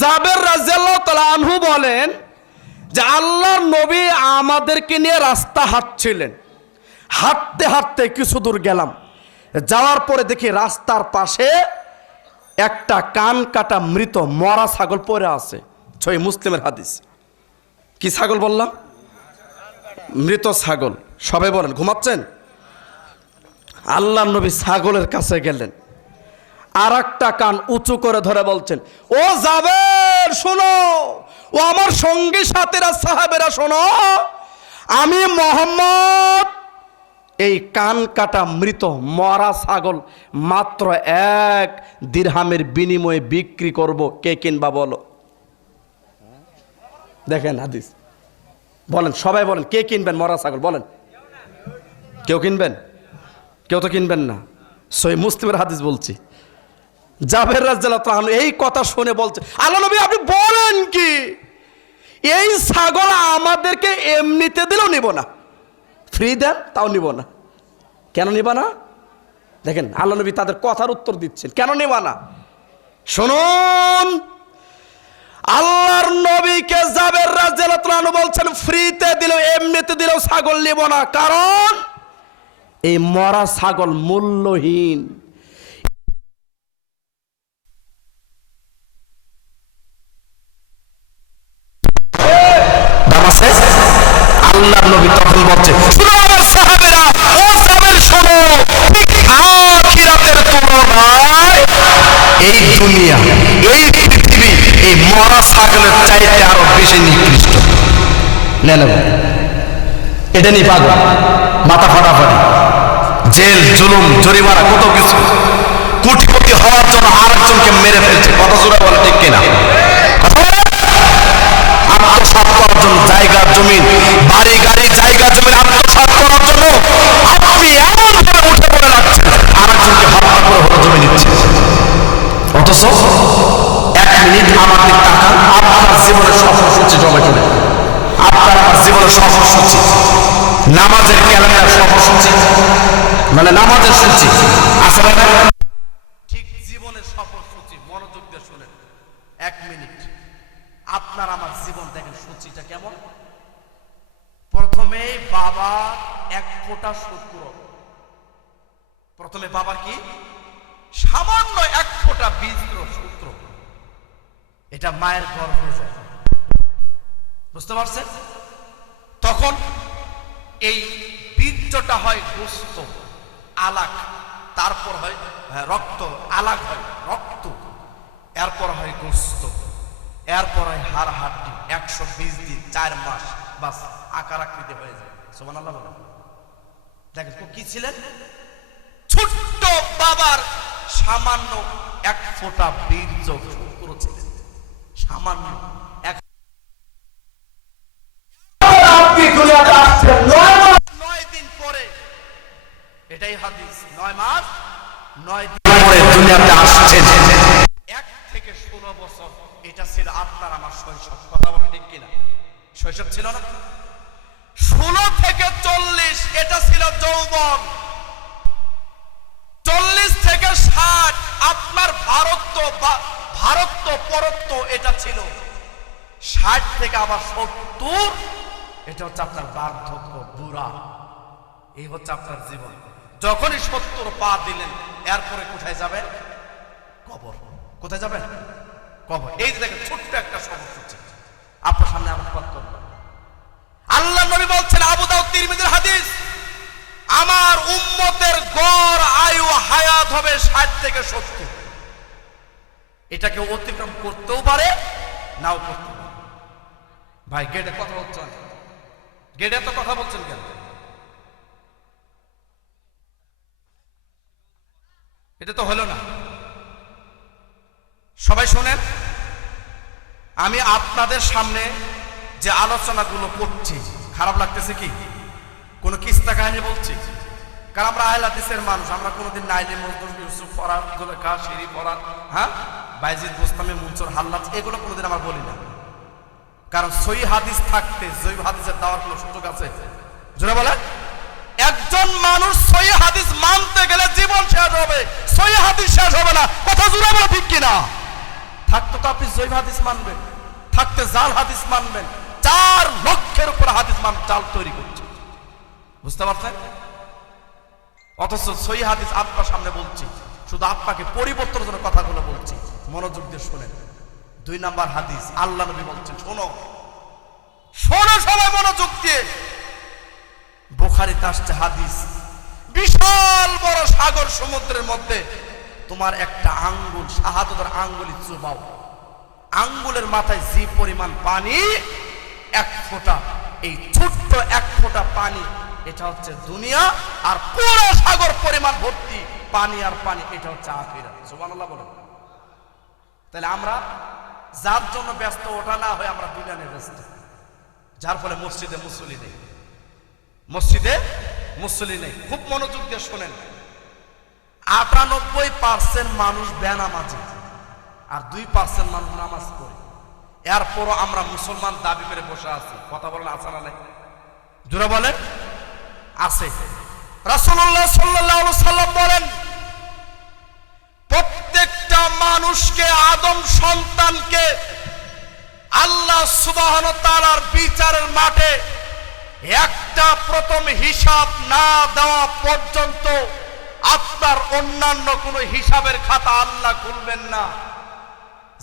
জাবের রাদিয়াল্লাহু তাআলা আনহু বলেন যে আল্লাহর নবী আমাদেরকে নিয়ে রাস্তা হাঁটছিলেন, হাঁটতে হাঁটতে কিছু দূর গেলাম, যাওয়ার পরে দেখি রাস্তার পাশে একটা কান কাটা মৃত মরা ছাগল পড়ে আছে। সহিহ মুসলিমের হাদিস। কি ছাগল বললাম? মৃত ছাগল। সবাই বলেন ঘুমাচ্ছেন? আল্লাহর নবী ছাগলের কাছে গেলেন, আর একটা কান উঁচু করে ধরে বলছেন, ও জাবের শোনো, ও আমার সঙ্গী সাথীরা, সাহাবেরা শোনো, আমি মুহাম্মদ এই কান কাটা মৃত মরা ছাগল মাত্র 1 দিরহামের বিনিময়ে বিক্রি করব, কে কিনবা বলো? দেখেন হাদিস, বলেন সবাই বলেন, কে কিনবেন মরা ছাগল? বলেন। কেউ কিনবেন? কেউ তো কিনবেন না। সহিহ মুসলিমের হাদিস বলছি। জাবের রাদিয়াল্লাহু তাআলা এই কথা শুনে বলছে, আল্লাহ নবী আপনি বলেন কি, এই ছাগল আমাদেরকে এমনিতে দিলেও নিব না, ফ্রি দেন তাও নিব না। কেন নিবা না? দেখেন আল্লাহ নবী তাদের কথার উত্তর দিচ্ছেন, কেন নিবা না শুনুন। আল্লাহর নবীকে জাবের রাদিয়াল্লাহু তাআলা বলছেন ফ্রিতে দিলেও এমনিতে দিলেও ছাগল নিব না, কারণ এই মরা ছাগল মূল্যহীন। আল্লাহর নবী তখন বলছে, শুনো আমার সাহাবেরা, ও জাবের শোনো, আখিরাতের তুলনায় এই দুনিয়া, এই পৃথিবী এই মরা ছাগলের চাইতে আরো বেশি নিকৃষ্ট। নেন এটা নি পাগল, মাথা ফাটাফাটি, জেল, জুলুম, জরিমানা, কত কিছু। কোটিপতি হওয়ার জন্য আরেকজনকে মেরে ফেলছে, কথা জোরে বলে ঠিক কিনা? আত্মসাৎ করার জন্য জায়গা জমিন, বাড়ি গাড়ি, জায়গা জমিন আত্মসাৎ করার জন্য আপনি এমন ভাবে উঠে পড়ে লাগছেন, আরেকজনকে হত্যা করে হত্যা জমি নিচ্ছে। অথচ 1 মিনিট আমার দিক তাকান, আপনার জীবনের সফরসূচি জমা করে, আপনার আমার জীবনের সফরসূচি, নামাজের ক্যালেন্ডার সফরসূচি, মানে নামাজের সূচি আসলে না, ঠিক জীবনের সফরসূচি। মনোযোগ দিয়ে শুনেন, 1 মিনিট আপনার আমার জীবন দেখেন সূচিটা কেমন। প্রথমে বাবা 1 ফোঁটা সূত্র, প্রথমে বাবা কি সামান্য 1 ফোঁটা বীজের সূত্র, এটা মায়ের গর্ভে যায়, বুঝতে পারছেন? তখন এই বীজটা হয় গোস্ত, আলাক, তারপর হয় রক্ত, আলাক হয় রক্ত, এরপর হয় গোস্ত, এরপর হয় হাড় হাড্ডি। 120 দিন, 4 মাস, বাস আকার আকৃতি হয়ে যায়। সুবহানাল্লাহ বলেন। দেখেন তো কি ছিলেন, ছোট্ট বাবার সামান্য 1 ফোঁটা বীর্য শুক্র ছিলেন, সামান্য। আপনি দুনিয়াতে আসছেন 9 মাস 9 দিন পরে, এটাই হাদিস, 9 মাস 9 দিন পরে দুনিয়াতে আসছেন। 1 থেকে 16 বছর এটা ছিল আপনার আমার শৈশব। কথা বলে ঠিক কিনা? শৈশব ছিল না? 16 থেকে 40 এটা ছিল যৌবন। 40 থেকে 60 আপনার ভারত্ব পরত্ব এটা ছিল। 60 থেকে আবার 70 এটা হচ্ছে আপনার বার্ধক্য, বুড়া। এই হচ্ছে আপনার জীবন। যখনই 70 পা দিলেন এরপরে কোথায় যাবেন? কবর। কোথায় যাবেন? কবর। এই যে দেখেন ছোট্ট একটা সমস্যা হচ্ছে আপনার সামনে আলোকপাত করব। আল্লাহ নবী বলছেন, আবু দাউদ তিরমিজির হাদিস, আমার উম্মতের গড় আয়ু হায়াত হবে 60 থেকে 70। এটাকে অতিক্রম করতেও পারে, নাও করতে পারে। ভাই গেটে কথা বলছেন, গেটে তো কথা বলছেন কেন? এটা তো হলো না। সবাই শোনেন, আমি আপনাদের সামনে যে আলোচনাগুলো করছি, খারাপ লাগতেছে কি? কোন কিস্তা কাহিনী বলছি? কারণ আমরা আহলে হাদিসের মানুষ, আমরা কোনোদিন নাইলি মজদুর ইউসুফ ফরাদ জুলেখা শিরি ফরাদ, হ্যাঁ, বাইজিদ বুস্তামি মুনসুর হাল্লাজ, এগুলো কোনোদিন আমরা বলি না। কারণ সহিহ হাদিস থাকতে জৈব হাদিসের দেওয়ার কোনো সুযোগ আছে? জোরে বলেন। একজন মানুষ সহিহ হাদিস মানতে গেলে জীবন শেষ হবে, সহিহ হাদিস শেষ হবে না। কথা জোরে বলে ঠিক কিনা? থাকতে তো আপনি জৈব হাদিস মানবেন, থাকতে জাল হাদিস মানবেন। 4 লক্ষের উপর হাদিস জাল তৈরি করছে, বুঝতে পারছেন? অথচ সহিহ হাদিস আপনার সামনে বলছি, শুধু আপনাকে পরিবর্তনের জন্য কথাগুলো বলছি, মনোযোগ দিয়ে শুনেন। 2 নাম্বার হাদিস, আল্লাহ নবী বলছেন, শোনো শোনো সবাই মনোযোগ দিয়ে। বুখারীতে আসছে হাদিস, বিশাল বড় সাগর সমুদ্রের মধ্যে তোমার একটা আঙ্গুল, শাহাদাতের আঙ্গুলি চুবাও, আঙ্গুলের মাথায় যে পরিমাণ পানি, 1 ফোঁটা, এই ছোট্ট 1 ফোঁটা পানি, এটা হচ্ছে দুনিয়া। আর পুরো সাগর পরিমাণ ভর্তি পানি আর পানি, এটা হচ্ছে আখিরাত। সুবহানাল্লাহ বলেন। তাহলে আমরা যার জন্য ব্যস্ত, ওটা না হয়ে আমরা দুনিয়া নিয়ে ব্যস্ত, যার ফলে মসজিদে মুসল্লি নেই, মসজিদে মুসল্লি নেই। খুব মনোযোগ দিয়ে শোনেন, 98% মানুষ বেনামাজি আর 2% মানুষ নামাজ পড়ে। এরপরও আমরা মুসলমান দাবি করে বসে আছি। কথা বলেন, আছে না নাই? জোরে বলেন, আছে। রাসূলুল্লাহ সাল্লাল্লাহু আলাইহি সাল্লাম বলেন, প্রত্যেকটা মানুষকে, আদম সন্তানকে আল্লাহ সুবহানাহু ওয়া তাআলার বিচারের মাঠে একটা প্রথম হিসাব না দেওয়া পর্যন্ত আপনার অন্যান্য কোনো হিসাবের খাতা আল্লাহ খুলবেন না।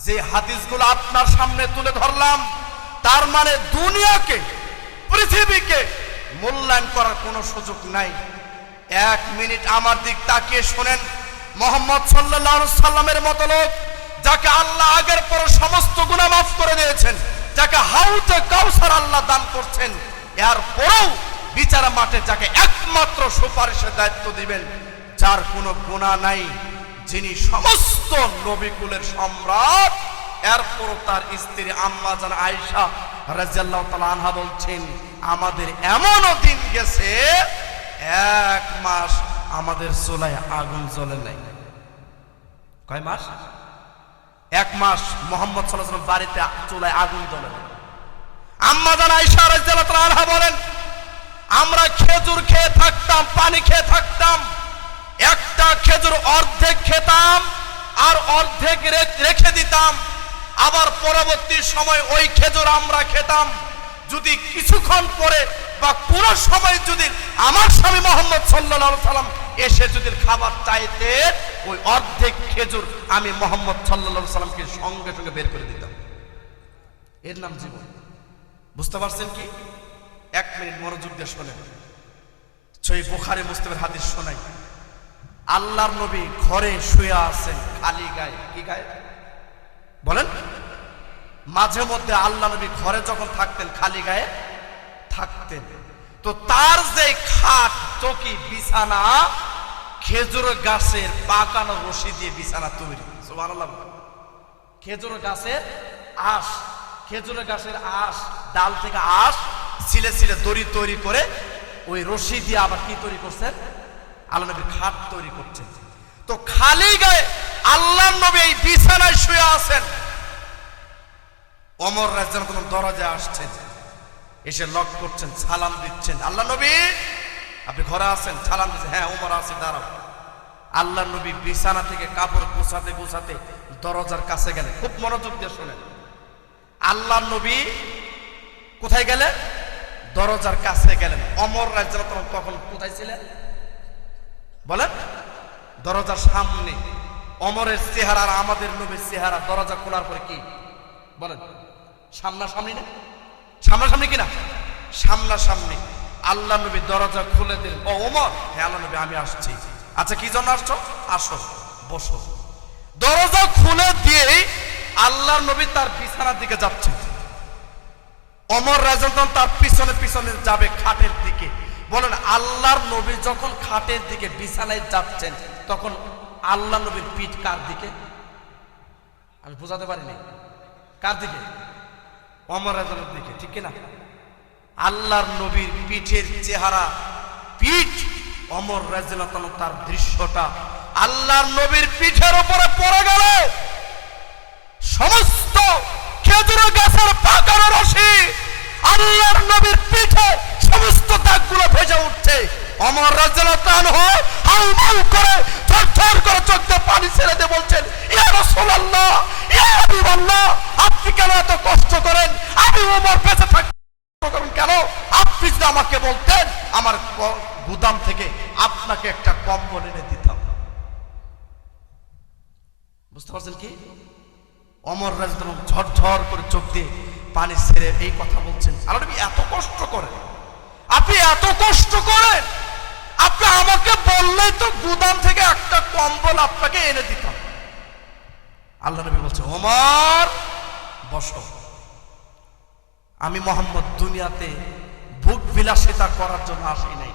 যে হাদিসগুলো আপনার সামনে তুলে ধরলাম, তার মানে দুনিয়াকে, পৃথিবীকে মূল্যায়ন করার কোনো সুযোগ নাই। 1 মিনিট আমার দিক তাকিয়ে শোনেন। মুহাম্মদ সাল্লাল্লাহু আলাইহি সাল্লামের মতো লোক, যাকে আল্লাহ আগের পর সমস্ত গুনাহ মাফ করে দিয়েছেন, যাকে হাউজে কাউসার আল্লাহ দান করছেন, এরপরেও বিচার মাঠে যাকে একমাত্র সুপারিশের দায়িত্ব দিবেন, যার কোনো গুনাহ নাই, যিনি সমস্ত নবীকুলের সম্রাট, এরপরও তার স্ত্রী আম্মা জান আয়েশা রাদিয়াল্লাহু তাআলা আনহা বলছেন, আমাদের এমনও দিন গেছে 1 মাস আমাদের চুলায় আগুন জ্বলে নাই। কয় মাস? 1 মাস মুহাম্মদ সাল্লাল্লাহু আলাইহি ওয়াসাল্লাম বাড়িতে চুলায় আগুন জ্বলে নাই। আম্মা জান আয়েশা রাদিয়াল্লাহু তাআলা আনহা বলেন, আমরা খেজুর খেয়ে থাকতাম, পানি খেয়ে থাকতাম, একটা খেজুর অর্ধেক খেতাম আর অর্ধেক রেখে দিতাম, আবার পরবর্তী সময় ওই খেজুর আমরা খেতাম। যদি কিছুক্ষণ পরে বা পুরো সময় যদি আমার স্বামী মুহাম্মদ সাল্লাল্লাহু আলাইহি সাল্লাম এসে যদি খাবার চাইতে, ওই অর্ধেক খেজুর আমি মুহাম্মদ সাল্লাল্লাহু আলাইহি সাল্লামকে সঙ্গে সঙ্গে বের করে দিতাম। এর নাম জীবন। বুঝতে পারছেন কি? 1 মিনিট মনোযোগ দিয়ে শোনেন। সহিহ বুখারী মুসলিমের হাদিস শোনাই। আল্লাহর নবী ঘরে শুয়ে আছেন খালি গায়ে। কি গায়ে বলেন? মাঝে মধ্যে আল্লাহ নবী ঘরে যখন থাকতেন খালি গায়ে থাকতেন, তো তার যে খাট, চৌকি, বিছানা খেজুর গাছের পাকানো রশি দিয়ে বিছানা তৈরি। সুবহানাল্লাহ। খেজুর গাছের আঁশ, খেজুরের গাছের আঁশ, ডাল থেকে আঁশ ছিলে ছিলে দড়ি তৈরি করে ওই রশি দিয়ে আবার কি তৈরি করছেন? আল্লাহ নবীর খাট তৈরি করছেন। তো খালি গায়ে আল্লাহর নবী এই বিছানায় শুয়ে আছেন, ওমর রাদিয়াল্লাহু আনহু দরজায় আসছেন, এসে লক করছেন, সালাম দিচ্ছেন। আল্লাহ নবী আপনি ঘরে আছেন? সালাম দিচ্ছেন, হ্যাঁ ওমর আছে, দাঁড়াও। আল্লাহ নবী বিছানা থেকে কাপড় গোছাতে গোছাতে দরজার কাছে গেলেন। খুব মনোযোগ দিয়ে শোনেন, আল্লাহ নবী কোথায় গেলেন? দরজার কাছে গেলেন। ওমর রাদিয়াল্লাহু আনহু তখন কোথায় ছিলেন বলেন? দরজার সামনে। ওমরের চেহারা আর আমাদের নবীর চেহারা দরজা খোলার পরে কি বলেন? সামনাসামনি না? সামনাসামনি কিনা? সামনাসামনি। আল্লাহ নবী দরজা খুলে দিলেন। ও ওমর? হ্যাঁ আল্লাহ নবী আমি আসছি। আচ্ছা কি জন্য আসছো? আসো, বসো। দরজা খুলে দিয়ে আল্লাহর নবী তার বিছানার দিকে যাচ্ছেন। ওমর রাদিয়াল্লাহু আনহু তার পিছনে পিছনে যাবে খাটের দিকে। বলেন আল্লাহর নবী যখন খাটের দিকে বিছানায় যাচ্ছেন তখন আল্লাহ নবীর পিঠ কার দিকে? আমি বোঝাতে পারিনি। কার দিকে? ওমর রাদিয়াল্লাহু আনহুর দিকে, ঠিক কিনা? আল্লাহর নবীর পিঠের চেহারা, পিঠ ওমর রাদিয়াল্লাহু আনহু তার দৃশ্যটা আল্লাহর নবীর পিঠের উপরে পড়ে গেল। সমস্ত খেজুর গাছের পাকার রশি আল্লাহর নবীর পিঠে সমস্ত দাগগুলো ভেসে উঠছে। ওমর রাদিয়াল্লাহু আনহু হাউমাউ করে ঝরঝর করে চোখ দিয়ে পানি ছেড়ে দিয়ে বলছেন, ইয়া রাসূলুল্লাহ, ইয়া হাবিবাল্লাহ, আপনি কেন এত কষ্ট করেন? আমি ওমর বেঁচে থাকতে করেন কেন? আপনি যদি আমাকে বলতেন আমার গুদাম থেকে আপনাকে একটা কম্বল এনে দিতাম। বুঝতে পারছেন কি? ওমর রাদিয়াল্লাহু আনহু ঝরঝর করে চোখ দিয়ে পানি ছেড়ে এই কথা বলছেন, আল্লাহ নবী এত কষ্ট করেন, আপনি এত কষ্ট করেন, আপনি আমাকে বললেই তো গুদাম থেকে একটা কম্বল আপনাকে এনে দিতাম। আল্লাহ নবী বলছে, ওমর বসো, আমি মোহাম্মদ দুনিয়াতে ভোগ বিলাসিতা করার জন্য আসি নাই।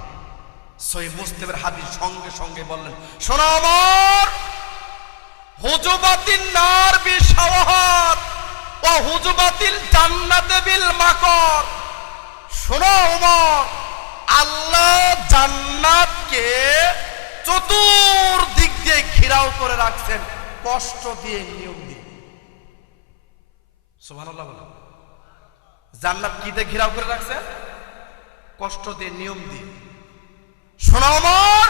সহিহ মুসলিমের হাদিস সঙ্গে সঙ্গে বললেন, শোনো ওমর, হুজুবাতিন নার বিশাওয়াত ও হুজুবাতিল জান্নাতে বিল মাকর। শোনো ওমর, আল্লাহ জান্নাতকে চতুর্দিক দিয়ে ঘেরাও করে রাখছেন কষ্ট দিয়ে, নিয়ম দিয়ে। সুবহানাল্লাহ বলেন। জান্নাত কি দিয়ে ঘেরাও করে রাখছেন? কষ্ট দিয়ে, নিয়ম দিয়ে। শোনো ওমর,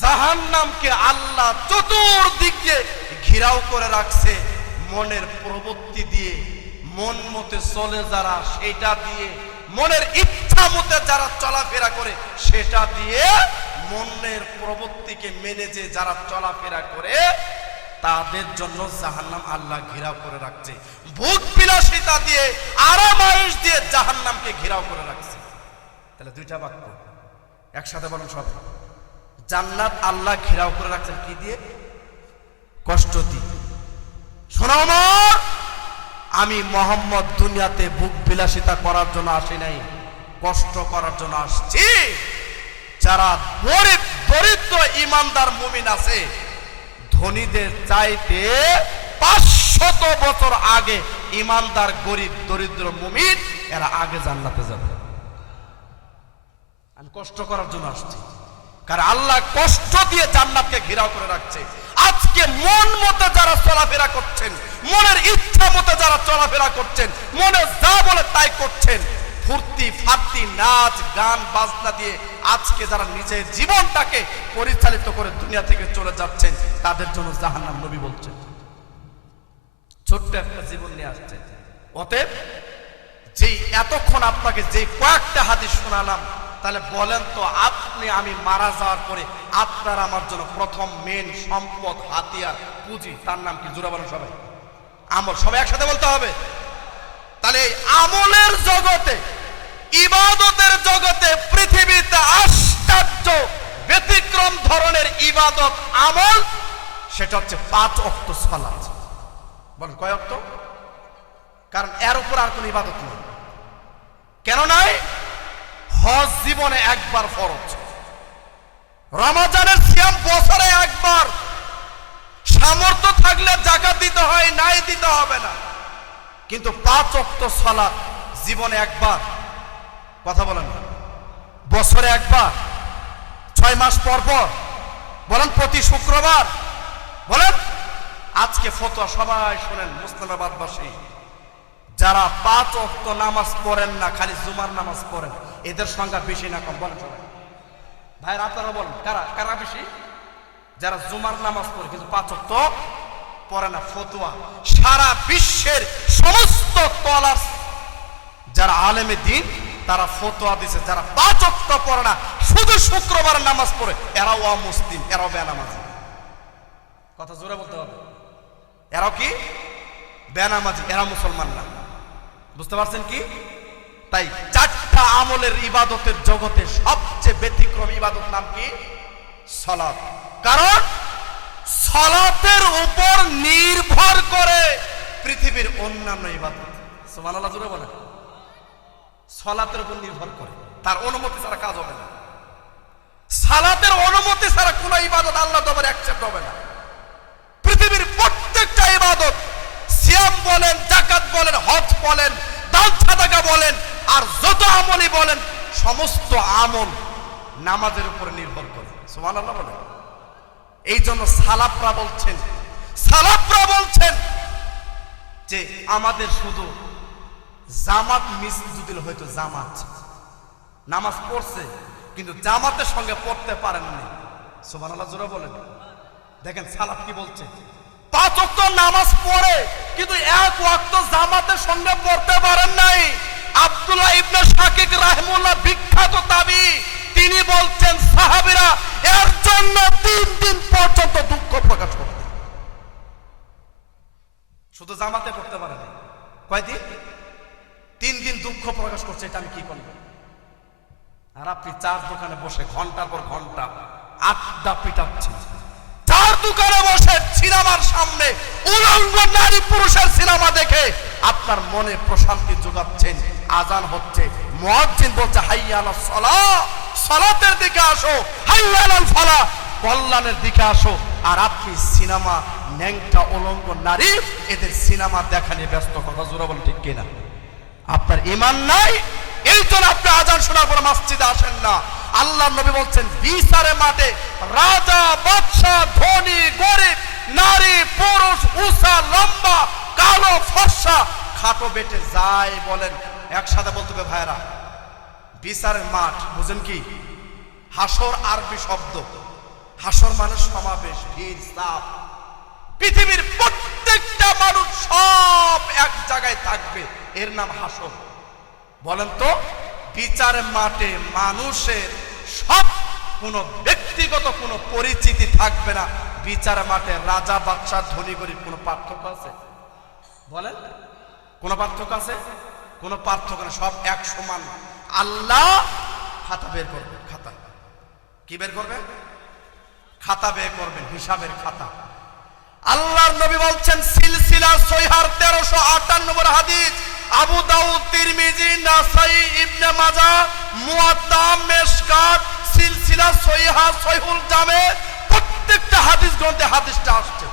জাহান্নামকে আল্লাহ চতুর্দিক দিয়ে ঘেরাও করে রাখছে মনের প্রবৃত্তি দিয়ে। মন মতে চলে যারা সেটা দিয়ে, মনের ইচ্ছা মতে যারা চলাফেরা করে সেটা দিয়ে, মনের প্রবৃত্তিকে মেনে যে যারা চলাফেরা করে তাদের জন্য জাহান্নাম আল্লাহ ঘেরাও করে রাখছে। ভোগ বিলাসিতা দিয়ে, আরামায়েশ দিয়ে জাহান্নামকে ঘেরাও করে রাখছে। তাহলে দুইটা বাক্য একসাথে বলুন সবাই। জান্নাত আল্লাহ ঘেরাও করে রাখছেন কি দিয়ে? কষ্ট দিয়ে। শোনো ওমর, আমি মোহাম্মদ দুনিয়াতে ভোগ বিলাসিতা করার জন্য আসি নাই, কষ্ট করার জন্য আসছি। যারা গরিব দরিদ্র ইমানদার মুমিন আছে, ধনীদের চাইতে 500 বছর আগে ইমানদার গরিব দরিদ্র মুমিন এরা আগে জান্নাতে যাবে। আমি কষ্ট করার জন্য আসছি, কারণ আল্লাহ কষ্ট দিয়ে জান্নাতকে ঘেরাও করে রাখছে। আজকে মন মতো যারা চলাফেরা করছেন, মনের ইচ্ছা মতো যারা চলাফেরা করছেন, মনে যা বলে তাই করছেন, ফুর্তি ফার্তি নাচ গান বাজনা দিয়ে আজকে যারা নিজের জীবনটাকে পরিচালিত করে দুনিয়া থেকে চলে যাচ্ছেন, তাদের জন্য জাহান্নাম নবী বলছেন। ছোট্ট একটা জীবন নিয়ে আসছে। অতএব যেই এতক্ষণ আপনাকে যে কয়েকটা হাদিস শোনালাম, তাহলে বলেন তো আপনি আমি মারা যাওয়ার পরে আপনার আমার জন্য প্রথম মেন সম্পদ, হাতিয়ার, পুঁজি, তার নাম কি? জোরে বলেন সবাই। আমল। সবাই একসাথে বলতে হবে। তাহলে আমলের জগতে, ইবাদতের জগতে পৃথিবীতে আশ্চর্য ব্যতিক্রম ধরনের ইবাদত আমল, সেটা হচ্ছে 5 ওয়াক্ত সালাত। বলেন কয় ওয়াক্ত? কারণ এর উপর আর কোনো ইবাদত নেই। কেন নাই? হজ জীবনে একবার ফরজ, রমজানের সিয়াম বছরে একবার, সামর্থ্য থাকলে যাকাত দিতে হয়, নাই দিতে হবে না। কিন্তু 5 ওয়াক্ত সালাত জীবনে একবার, কথা বলেন, বছরে একবার, 6 মাস পর পর, বলেন প্রতি শুক্রবার। বলেন আজকে ফতোয়া সবাই শোনেন, মুসলিমাবাদবাসী যারা 5 ওয়াক্ত নামাজ পড়েন না, খালি জুমার নামাজ পড়েন, এদের সংখ্যা বেশি না কম? বলেন সবাই ভাইরা, আপনারা বলেন কারা কারা বেশি? যারা জুমার নামাজ পড়ে কিন্তু 5 ওয়াক্ত পড়ে না। ফতোয়া সারা বিশ্বের সমস্ত তলার যারা আলেমে দিন তারা ফতোয়া দিছে, যারা 5 ওয়াক্ত পড়ে না, শুধু শুক্রবার নামাজ পড়ে, এরাও অমুসলিম, এরাও বেনামাজি। কথা জোরে বলতে হবে, এরাও কি বেনামাজি, এরা মুসলমান না। বুঝতে পারছেন কি? তাই 4টা আমলের ইবাদতের জগতে সবচেয়ে ব্যতিক্রম ইবাদত নাম কি? সালাত। কারণ সালাতের উপর নির্ভর করে পৃথিবীর অন্যান্য ইবাদত। সুবহানাল্লাহ জোরে বলেন। সালাতের উপর নির্ভর করে, তার অনুমতি ছাড়া কাজ হবে না। সালাতের অনুমতি ছাড়া কোনো ইবাদত আল্লাহ দরবারে অ্যাকসেপ্ট হবে না। পৃথিবীর প্রত্যেকটা ইবাদত, সিয়াম বলেন, যাকাত বলেন, হজ বলেন, দান সাদাকা বলেন, আর যত আমলই বলেন, সমস্ত আমল নামাজের উপর নির্ভর করে। সুবহানাল্লাহ বলেন। এই জন্য সালাফরা বলছেন যে আমাদের শুধু জামাত মিস যদি হয়তো, জামাত নামাজ পড়ছে কিন্তু জামাতের সঙ্গে পড়তে পারেননি। সুবহানাল্লাহ জোরে বলেন। দেখেন সালাফ কি বলছে, 5 ওয়াক্ত নামাজ পড়ে কিন্তু 1 ওয়াক্ত জামাতের সঙ্গে পড়তে পারেন নাই। আব্দুল্লাহ ইবনে শাকিক রাহিমাহুল্লাহ বিখ্যাত তাবী, তিনি বলছেন সাহাবীরা এর জন্য 3 দিন পর্যন্ত দুঃখ প্রকাশ করতেন। শুধু জামাতে পড়তে পারেন না, কয়দিন? 3 দিন দুঃখ প্রকাশ করছে, এটা আমি কি করব? আর আপনি চার দোকানে বসে ঘন্টার পর ঘন্টা আড্ডা পিটাচ্ছেন, চার দোকানে বসে সিনেমার সামনে উলঙ্গ নারী পুরুষের সিনেমা দেখে আপনার মনে প্রশান্তি যোগাচ্ছেন। আজান হচ্ছে, মুয়াজ্জিন বলছে হাইয়া আলাস সালাহ, সালাতের দিকে আসো, হাইয়া আলাল ফালাহ, কল্যাণের দিকে আসো। আর আপনি সিনেমা, ন্যাংটা উলঙ্গ নারী, এদের সিনেমা দেখা নিয়ে ব্যস্ত। কথা জোরে বলেন ঠিক কিনা? আপনার ঈমান নাই, এই জন্য আপনি আজান শোনার পর মসজিদে আসেন না। আল্লাহ নবী বলছেন বিচারের মাঠে রাজা, বাদশাহ, ধনী, গরিব, নারী, পুরুষ, উঁচা, লম্বা, কালো, ফর্সা, খাটো, বেটে যাই বলেন, একসাথে বলতে হবে ভাইরা, বিচারের মাঠ বুঝেন কি? হাসর আরবি শব্দ, হাসর মানে সমাবেশ, ভিড়, চাপ। পৃথিবীর প্রত্যেকটা মানুষ সব এক জায়গায় থাকবে, এর নাম হাসর। বলেন তো বিচারের মাঠে মানুষের সব কোনো ব্যক্তিগত কোনো পরিচিতি থাকবে না। বিচারের মাঠে রাজা, বাদশা, ধনী, গরিব কোনো পার্থক্য আছে? বলেন কোনো পার্থক্য আছে? কোনো পার্থক্য না, সব এক সমান। আল্লাহ খাতা বের করবেন, খাতা কি বের করবেন? খাতা বের করবেন, হিসাবের খাতা। আল্লাহর নবী বলছেন সিলসিলা সহিহার 1358 নম্বর হাদিস, আবু দাউদ, তিরমিজি, নাসাই, ইবনে মাজাহ, মুয়াত্তা, মিশকাত, সিলসিলা সহিহা, সহিহুল জামে, প্রত্যেকটা হাদিস গ্রন্থে হাদিসটা আসছে।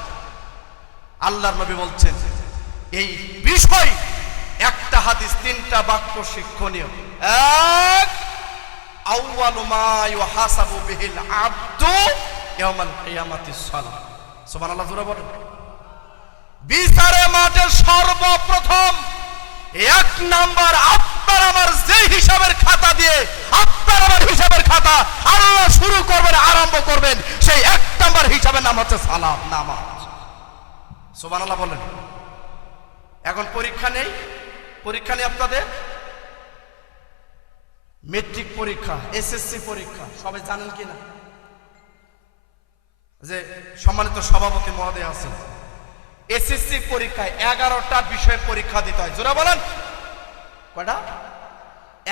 আল্লাহর নবী বলছেন এই বিষয় একটা হাদিস, 3টা বাক্য শিক্ষণীয়। এক, আউয়ালু মা ইউহাসাবু বিহিল আবদু ইয়াউমাল কিয়ামাতিস সালাহ। সুবহানাল্লাহ জোরে বলেন। বিচারের মাঠে সর্বপ্রথম 1 নাম্বার আপনার আমার যে হিসাবের খাতা দিয়ে আপনার আমার হিসাবের খাতা আল্লাহ শুরু করবেন, আরম্ভ করবেন, সেই 1 নাম্বার হিসাবের নাম হচ্ছে সালাত, নামাজ। সুবহানাল্লাহ বলেন। এখন পরীক্ষা নেই, পরীক্ষা নেই আপনাদের, মেট্রিক পরীক্ষা, এসএসসি পরীক্ষা, সবাই জানেন কিনা? যে সম্মানিত সভাপতি মহোদয় আছেন, এসএসসি পরীক্ষায় 11টা বিষয় পরীক্ষা দিতে হয়। জোরে বলেন কয়টা?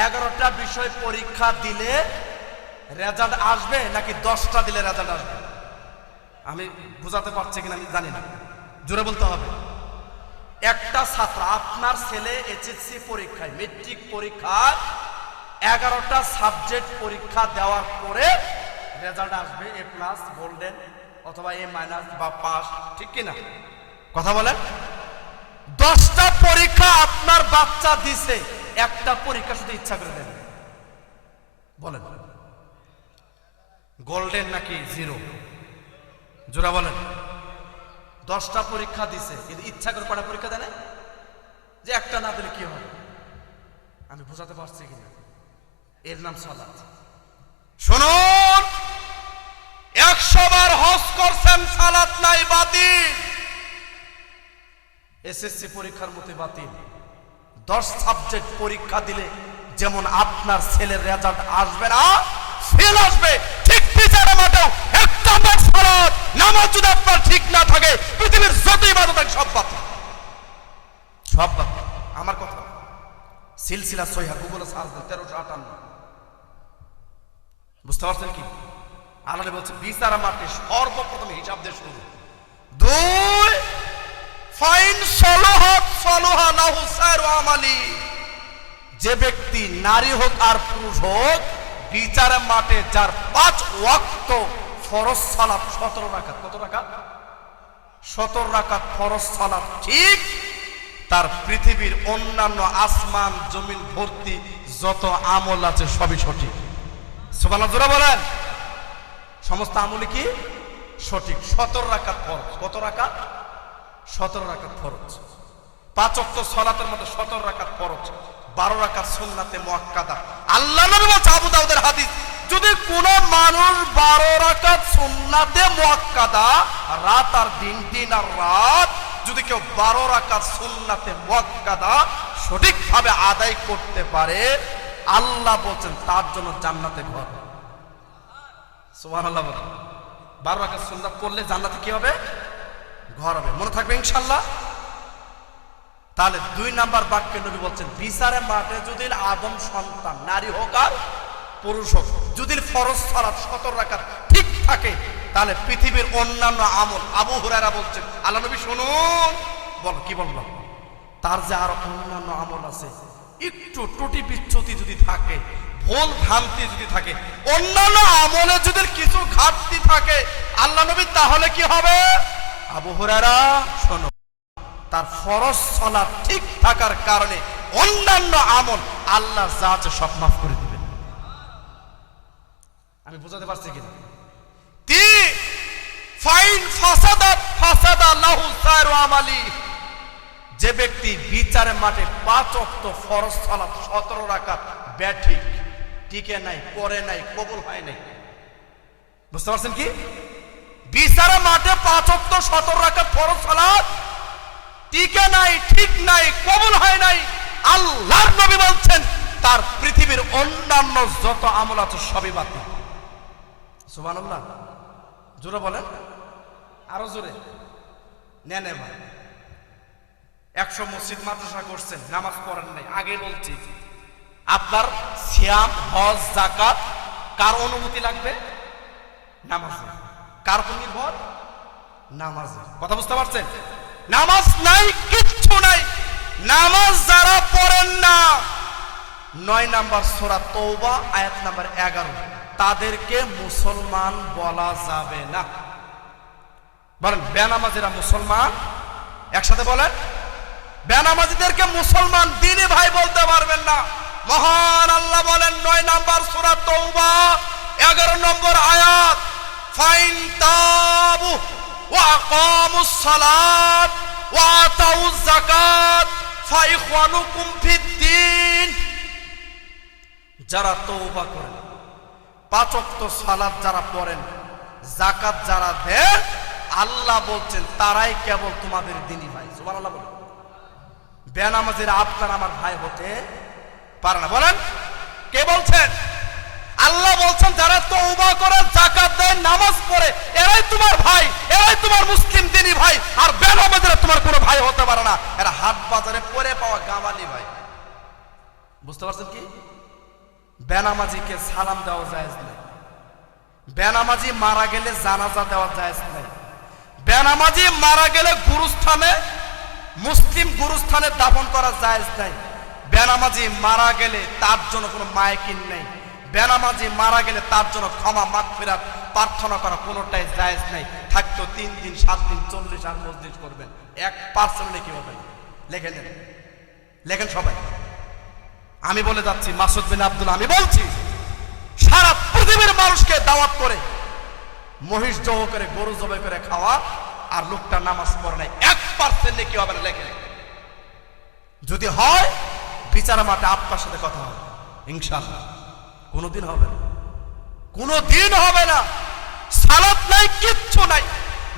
11টা বিষয় পরীক্ষা দিলে রেজাল্ট আসবে নাকি 10টা দিলে রেজাল্ট আসবে? আমি বুঝাতে পারছি কিনা আমি জানি না, জোরে বলতে হবে। একটা ছাত্র, আপনার ছেলে এসএসসি পরীক্ষায়, মেট্রিক পরীক্ষায় 11টা সাবজেক্ট পরীক্ষা দেওয়ার পরে রেজাল্ট আসবে এ প্লাস, গোল্ডেন, অথবা এ মাইনাস বা পাস, ঠিক কিনা? কথা বলেন। 10টা পরীক্ষা আপনার বাচ্চা দিছে, একটা পরীক্ষা শুধু ইচ্ছা করে দেবে, বলেন গোল্ডেন নাকি জিরো? জোরা বলেন। 10টা পরীক্ষা দিছে, কিন্তু ইচ্ছা করে কটা পরীক্ষা দেয় না? যে একটা না দিলে কি হবে? আমি বোঝাতে পারছি কিনা? এর নাম সালাত। শুনুন, 100 বার হজ করছেন, সালাত নাই, বাতিল। এসএসসি পরীক্ষার মতো বাতিল। 10 সাবজেক্ট পরীক্ষা দিলে যেমন আপনার ছেলের রেজাল্ট আসবে না, ফেল আসবে, ঠিক বিচারে মাঠেও একটা বার সালাত নামাজ যদি আপনার ঠিক না থাকে, পৃথিবীর যত ইবাদত থাকে সব বাতিল, সব বাতিল। আমার কথা, সিলসিলা সহিহা গুগলে সার্চ দেন, 1358। বুঝতে পারছেন কি? আল্লাহ বলছে বিচার মাঠে সর্বপ্রথম হিসাব দিয়ে শুরু। 2, ফাইন সলহাত সলহা লাহু সাইরু আমালি। যে ব্যক্তি নারী হোক আর পুরুষ হোক, বিচার মাঠে যার 5 ওয়াক্ত ফরজ সালাত 17 রাকাত, কত রাকাত? 17 রাকাত ফরজ সালাত ঠিক, তার পৃথিবীর অন্যান্য আসমান জমিন ভর্তি যত আমল আছে সবই সঠিক। সুবহানাল্লাহ, জোরে বলেন। সমস্ত আমল কি সঠিক। 17 রাকাত ফরজ। কত রাকাত? 17 রাকাত ফরজ। 5 ওয়াক্ত সালাতের মধ্যে 17 রাকাত ফরজ, 12 রাকাত সুন্নাতে মুআক্কাদা। আল্লাহ নবী বলেছে, আবু দাউদের হাদিস, যদি কোন মানুষ 12 রাকাত সুন্নাতে মুআক্কাদা, রাত আর দিন, দিন আর রাত, যদি কেউ 12 রাকাত সুন্নাতে মুআক্কাদা সঠিকভাবে আদায় করতে পারে, আল্লাহ বলেন তার জন্য জান্নাতে ঘর। সুবহানাল্লাহ বলেন। 12 রাকাত সুন্নাত পড়লে জান্নাতে কি হবে? ঘর হবে। মনে থাকবে ইনশাআল্লাহ। তাহলে 2 নাম্বার বাক্যে নবী বলছেন, বিচারে মাঠে যদি আদম সন্তান নারী হোক আর পুরুষ হোক, যদি ফরজ সালাত 17 রাকাত ঠিক থাকে, তাহলে পৃথিবীর অন্যান্য আমল, আবু হুরায়রা বলছেন, আল্লাহ নবী শুনুন, বল কি বললাম, তার যে আর অন্যান্য আমল আছে, একটু ত্রুটি বিচ্যুতি যদি থাকে, ভুল ভ্রান্তি যদি থাকে, অন্যান্য আমলে যদি কিছু ঘাটতি থাকে, আল্লাহ নবী তাহলে কি হবে? আবু হুরায়রা শোনো, তার ফরজ সালাত ঠিক থাকার কারণে অন্যান্য আমল আল্লাহ যা আছে সব মাফ করে দিবেন। আমি বুঝাতে পারছি কিনা? ফাইন ফাসাদাত ফাসাদা লাহু সাইরু আমালি। যে ব্যক্তি বিচারের মাঠে 5 ওয়াক্ত ফরজ সালাত 17 রাকাত ব্যাঠিক, টিকে নাই, করে নাই, কবুল হয় নাই। বুঝতে পারছেন কি? বিচারের মাঠে 5 ওয়াক্ত 17 রাকাত ফরজ সালাত টিকে নাই, ঠিক নাই, কবুল হয় নাই, আল্লাহর নবী বলছেন তার পৃথিবীর অন্যান্য যত আমল আছে সবই বাতিল। সুবহানাল্লাহ, জোরে বলেন, আরো জোরে। নেন এবার। 100 মসজিদ মাদ্রাসা করছেন, নামাজ পড়েন নাই, আগে বলছি, আপনার সিয়াম, হজ, যাকাত কার অনুমতি লাগবে? নামাজে। কার উপর নির্ভর? নামাজে। কথা বুঝতে পারছেন? নামাজ নাই, কিচ্ছু নাই। নামাজ যারা পড়েন না, 9 নাম্বার সূরা তওবা আয়াত নাম্বার 11, তাদেরকে মুসলমান বলা যাবে না। বলেন, বেনামাজিরা মুসলমান? একসাথে বলেন, বেনামাজিদেরকে মুসলমান দ্বীনি ভাই বলতে পারবেন না। মহান আল্লাহ বলেন 9 নাম্বার সূরা তওবা 11 নম্বর আয়াত, ফাইন তাবু ওয়া আকামুস সালাত ওয়া আতাউজ যাকাত ফাইখওয়ানুকুম ফিদ্দীন। যারা তওবা করেন, 5 ওয়াক্ত সালাত যারা পড়েন, যাকাত যারা দেন, আল্লাহ বলছেন তারাই কেবল তোমাদের দ্বীনি ভাই। সুবহানাল্লাহ বলেন। বেনামাজিরা আপনার আমার ভাই হতে পারে না। বলেন, কে বলছেন? আল্লাহ বলছেন যারা তওবা করে, যাকাত দেয়, নামাজ পড়ে, এরাই তোমার ভাই, এরাই তোমার মুসলিম দ্বীনি ভাই। আর বেনামাজিরা তোমার কোনো ভাই হতে পারে না, এরা হাট বাজারে পড়ে পাওয়া গামালি ভাই। বুঝতে পারছেন কি? বেনামাজিকে সালাম দেওয়া জায়েজ নাই, বেনামাজি মারা গেলে জানাজা দেওয়া জায়েজ নাই, বেনামাজি মারা গেলে গুরুস্থানে, মুসলিম গুরুস্থানে দাফন করা জায়েজ নাই, বেনামাজি মারা গেলে তার জন্য কোনো মায়কিন নেই, বেনামাজি মারা গেলে তার জন্য ক্ষমা মাগফিরাত প্রার্থনা করা কোনোটাই জায়েজ নাই। থাকতো 3 দিন, 7 দিন, 40 আর মজলিস করবেন, 1% লিখে হবে। লেখে নেন, লেখেন সবাই। আমি বলে যাচ্ছি, মাসুদ বিন আব্দুল, আমি বলছি, সারা পৃথিবীর মানুষকে দাওয়াত করে মহিষ জবাই করে, গরু জবাই করে খাওয়া, আর লোকটা নামাজ পড়ে নাই, 1% কি হবে না লেখে। যদি হয় বিচার মাঠে আপনার সাথে কথা হবে ইনশাআল্লাহ। কোনোদিন হবে না, কোনোদিন হবে না। সালাত নাই, কিচ্ছু নাই।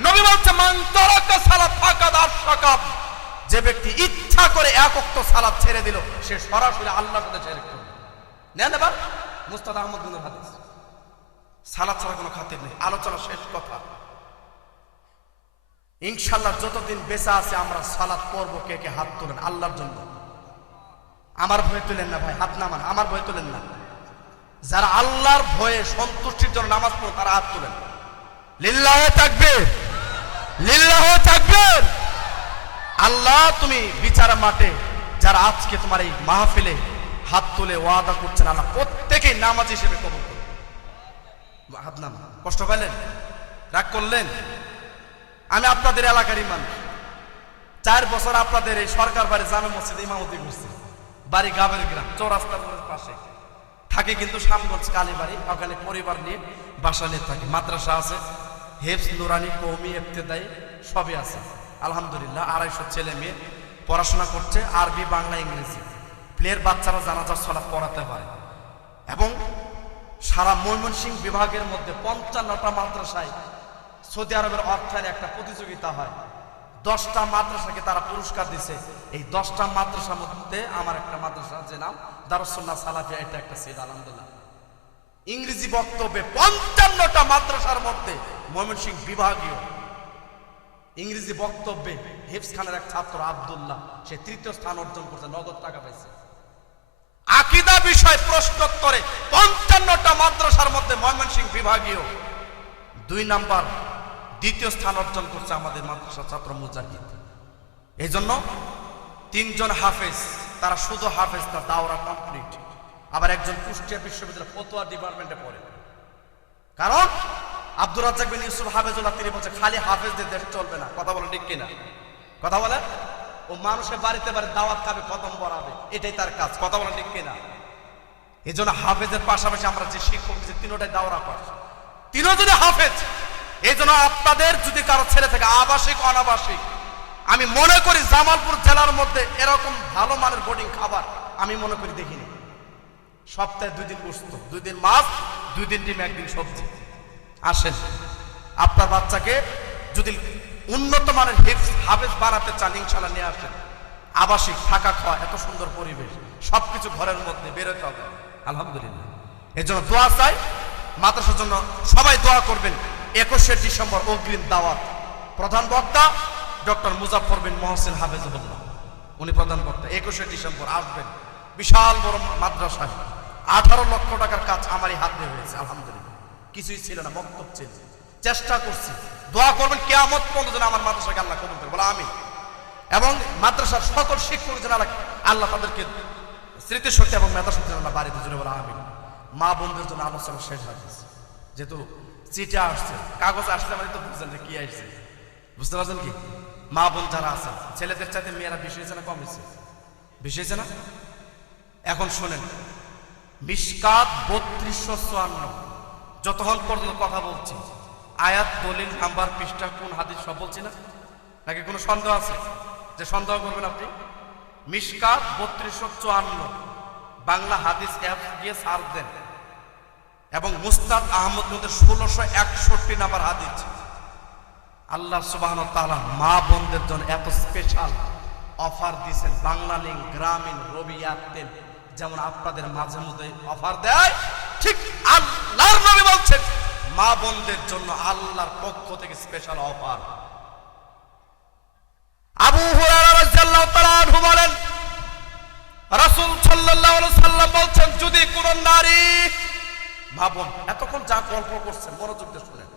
নবী বলছে মান তারাকা সালাত ফাকাদ আশরাকা, যে ব্যক্তি ইচ্ছা করে এক ওয়াক্ত সালাত ছেড়ে দিল সে সরাসরি আল্লাহর সাথে শিরক করল। নেন এবার মুস্তাদ আহমদ বিনের হাদিস। সালাত ছাড়া কোনো খাতির নেই। আলোচনা শেষ কথা, ইনশাআল্লাহ যতদিন বেঁচে আছে আমরা সালাত পড়বো। কে কে হাত তোলেন আল্লাহর জন্য? আমার ভয় তোলেন না ভাই, হাত নামান, আমার ভয় তোলেন না। যারা আল্লাহর ভয়ে সন্তুষ্টির জন্য নামাজ পড়েন তারা হাত তোলেন। লিল্লাহে তাকবীর, লিল্লাহে তাকবীর। আল্লাহ তুমি বিচার মাঠে যারা আজকে তোমার এই মাহফিলে হাত তুলে ওয়াদা করছেন, আল্লাহ প্রত্যেকেই নামাজ হিসেবে কবুল করুন। হাত নাম, কষ্ট পেলেন, রাগ করলেন? আমি আপনাদের এলাকারই মানুষ। 4 বছর আপনাদের এই সরকার বাড়ি জামে মসজিদে ইমামতি করছি। বাড়ি গাবের গ্রাম, চৌরাস্তার পাশে থাকে, কিন্তু শামগঞ্জ কালীবাড়ি, ওখানে পরিবার নিয়ে বাসা নিয়ে থাকে। মাদ্রাসা আছে, হেফজ, নুরানি, কওমি, ইবতেদায়ী সবই আছে আলহামদুলিল্লাহ। 250 ছেলে মেয়ে পড়াশোনা করছে, আরবি, বাংলা, ইংরেজি। প্লেয়ার বাচ্চারা জানাজার সালাত পড়াতে পারে। এবং সারা ময়মনসিংহ বিভাগের মধ্যে 55টা মাদ্রাসায় সৌদি আরবের অর্থায়নে একটা প্রতিযোগিতা হয়। 10টা মাদ্রাসাকে তারা পুরস্কার দিছে। এই 10টা মাদ্রাসার মধ্যে আমার একটা মাদ্রাসা, যে নাম দারুসুন্নাহ সালাফিয়া, এটা একটা ছিল আলহামদুলিল্লাহ। ইংরেজি বক্তব্যে 55টা মাদ্রাসার মধ্যে ময়মনসিংহ বিভাগীয় ইংরেজি বক্তব্যে হিফজ খানের এক ছাত্র আব্দুল্লাহ, সে 3য় স্থান অর্জন করছে, নগদ টাকা পাইছে। আকীদা বিষয় প্রশ্নোত্তরে 55টা মাদ্রাসার মধ্যে ময়মনসিংহ বিভাগীয় 2 নাম্বার 2য় স্থান অর্জন করছে আমাদের মাদ্রাসা ছাত্র মুজাহিদ। এই জন্য 3 জন হাফেজ, তারা শুধু হাফেজ না, দাওরা কমপ্লিট। আবার একজন কুষ্টিয়া বিশ্ববিদ্যালয় ফতোয়া ডিপার্টমেন্টে পড়ে। কারণ আব্দুর রাজ্জাক বিন ইউসুফ হাফেজুল্লাহ তিনি বলছে খালি হাফেজদের দেশ চলবে না। কথা বলে ঠিক কিনা? কথা বলে। ও মানুষের বাড়িতে বাড়ি দাওয়াত খাবে, খতম পড়াবে, এটাই তার কাজ। কথা বলে ঠিক কিনা? এই জন্য হাফেজের পাশাপাশি আমরা যে শিক্ষক যে 3টাই দাওরা পাস, 3 জনে হাফেজ। এই জন্য আপনাদের যদি কারো ছেলে থাকে আবাসিক অনাবাসিক, আমি মনে করি জামালপুর জেলার মধ্যে এরকম ভালো মানের বোর্ডিং খাবার আমি মনে করি দেখিনি। সপ্তাহে 2 দিন গোশত, 2 দিন মাছ, 2 দিন ডিম, 1 দিন সবজি। আসেন, আপনার বাচ্চাকে যদি উন্নত মানের হাফেজ বানাতে চান ইনশাআল্লাহ নিয়ে আসেন। আবাসিক, থাকা খাওয়া, এত সুন্দর পরিবেশ, সবকিছু ঘরের মধ্যে বেরোতে হবে আলহামদুলিল্লাহ। এই জন্য দোয়া চাই মাদ্রাসার জন্য, সবাই দোয়া করবেন। 21শে ডিসেম্বর অগ্রিম দাওয়াত। প্রধান বক্তা ডক্টর মুজাফফর বিন মহসিন হাফেজুল্লাহ, উনি প্রধান বক্তা। 21শে ডিসেম্বর আসবেন। বিশাল বড় মাদ্রাসা, 18 লক্ষ টাকার কাজ আমারই হাত দিয়ে হয়েছে আলহামদুলিল্লাহ। কিছুই ছিল না, বক্তব্য ছিল, চেষ্টা করছি। দোয়া করবেন কিয়ামত পর্যন্ত যেন আমার মাদ্রাসাকে আল্লাহ কবুল করে, বলা আমিন। এবং মাদ্রাসার সকল শিক্ষক যেন আল্লাহ তাদেরকে স্মৃতিশক্তি এবং মেধাশক্তি আল্লাহ বাড়িতে জন্য, বলা আমিন। মা বোনদের জন্য আলোচনা শেষ হয়েছে, যেহেতু চিঠি আসছে, কাগজ আসছে, মানে তো বুঝছেন যে কি আসছে, বুঝতে পারছেন কি? মা বোন যারা আছে, ছেলেদের চাইতে মেয়েরা বেশি হয়েছে না কম হয়েছে? বেশি হয়েছে না? এখন শোনেন, মিশকাত 3254, যতক্ষণ পর্যন্ত কথা বলছি আয়াত, দলিল, নাম্বার, পৃষ্ঠা, কোন হাদিস সব বলছি না? নাকি কোনো সন্দেহ আছে? যে সন্দেহ করবেন আপনি, মিশকাত 3254 বাংলা হাদিস অ্যাপ দিয়ে সার্চ দেন, এবং মুস্তাদ আহমদ মধ্যে 1661 নাম্বার হাদিস। আল্লাহ সুবহানাহু ওয়া তাআলা মা বোনদের জন্য এত স্পেশাল অফার দিয়েছেন। বাংলা লিংক, গ্রামীণ, রবি, এয়ারটেল যেমন আপনাদের মাঝে মধ্যে অফার দেয়, ঠিক আল্লাহর নবী বলছেন মা বোনদের জন্য আল্লাহর পক্ষ থেকে স্পেশাল অফার। আবু হুরায়রা রাদিয়াল্লাহু তাআলা আনহু বলেন, রাসূল সাল্লাল্লাহু আলাইহি সাল্লাম বলছেন, যদি কোন নারী, মা বোন এতক্ষণ যা গল্প করছেন মনোযোগ দিয়ে শুনেন,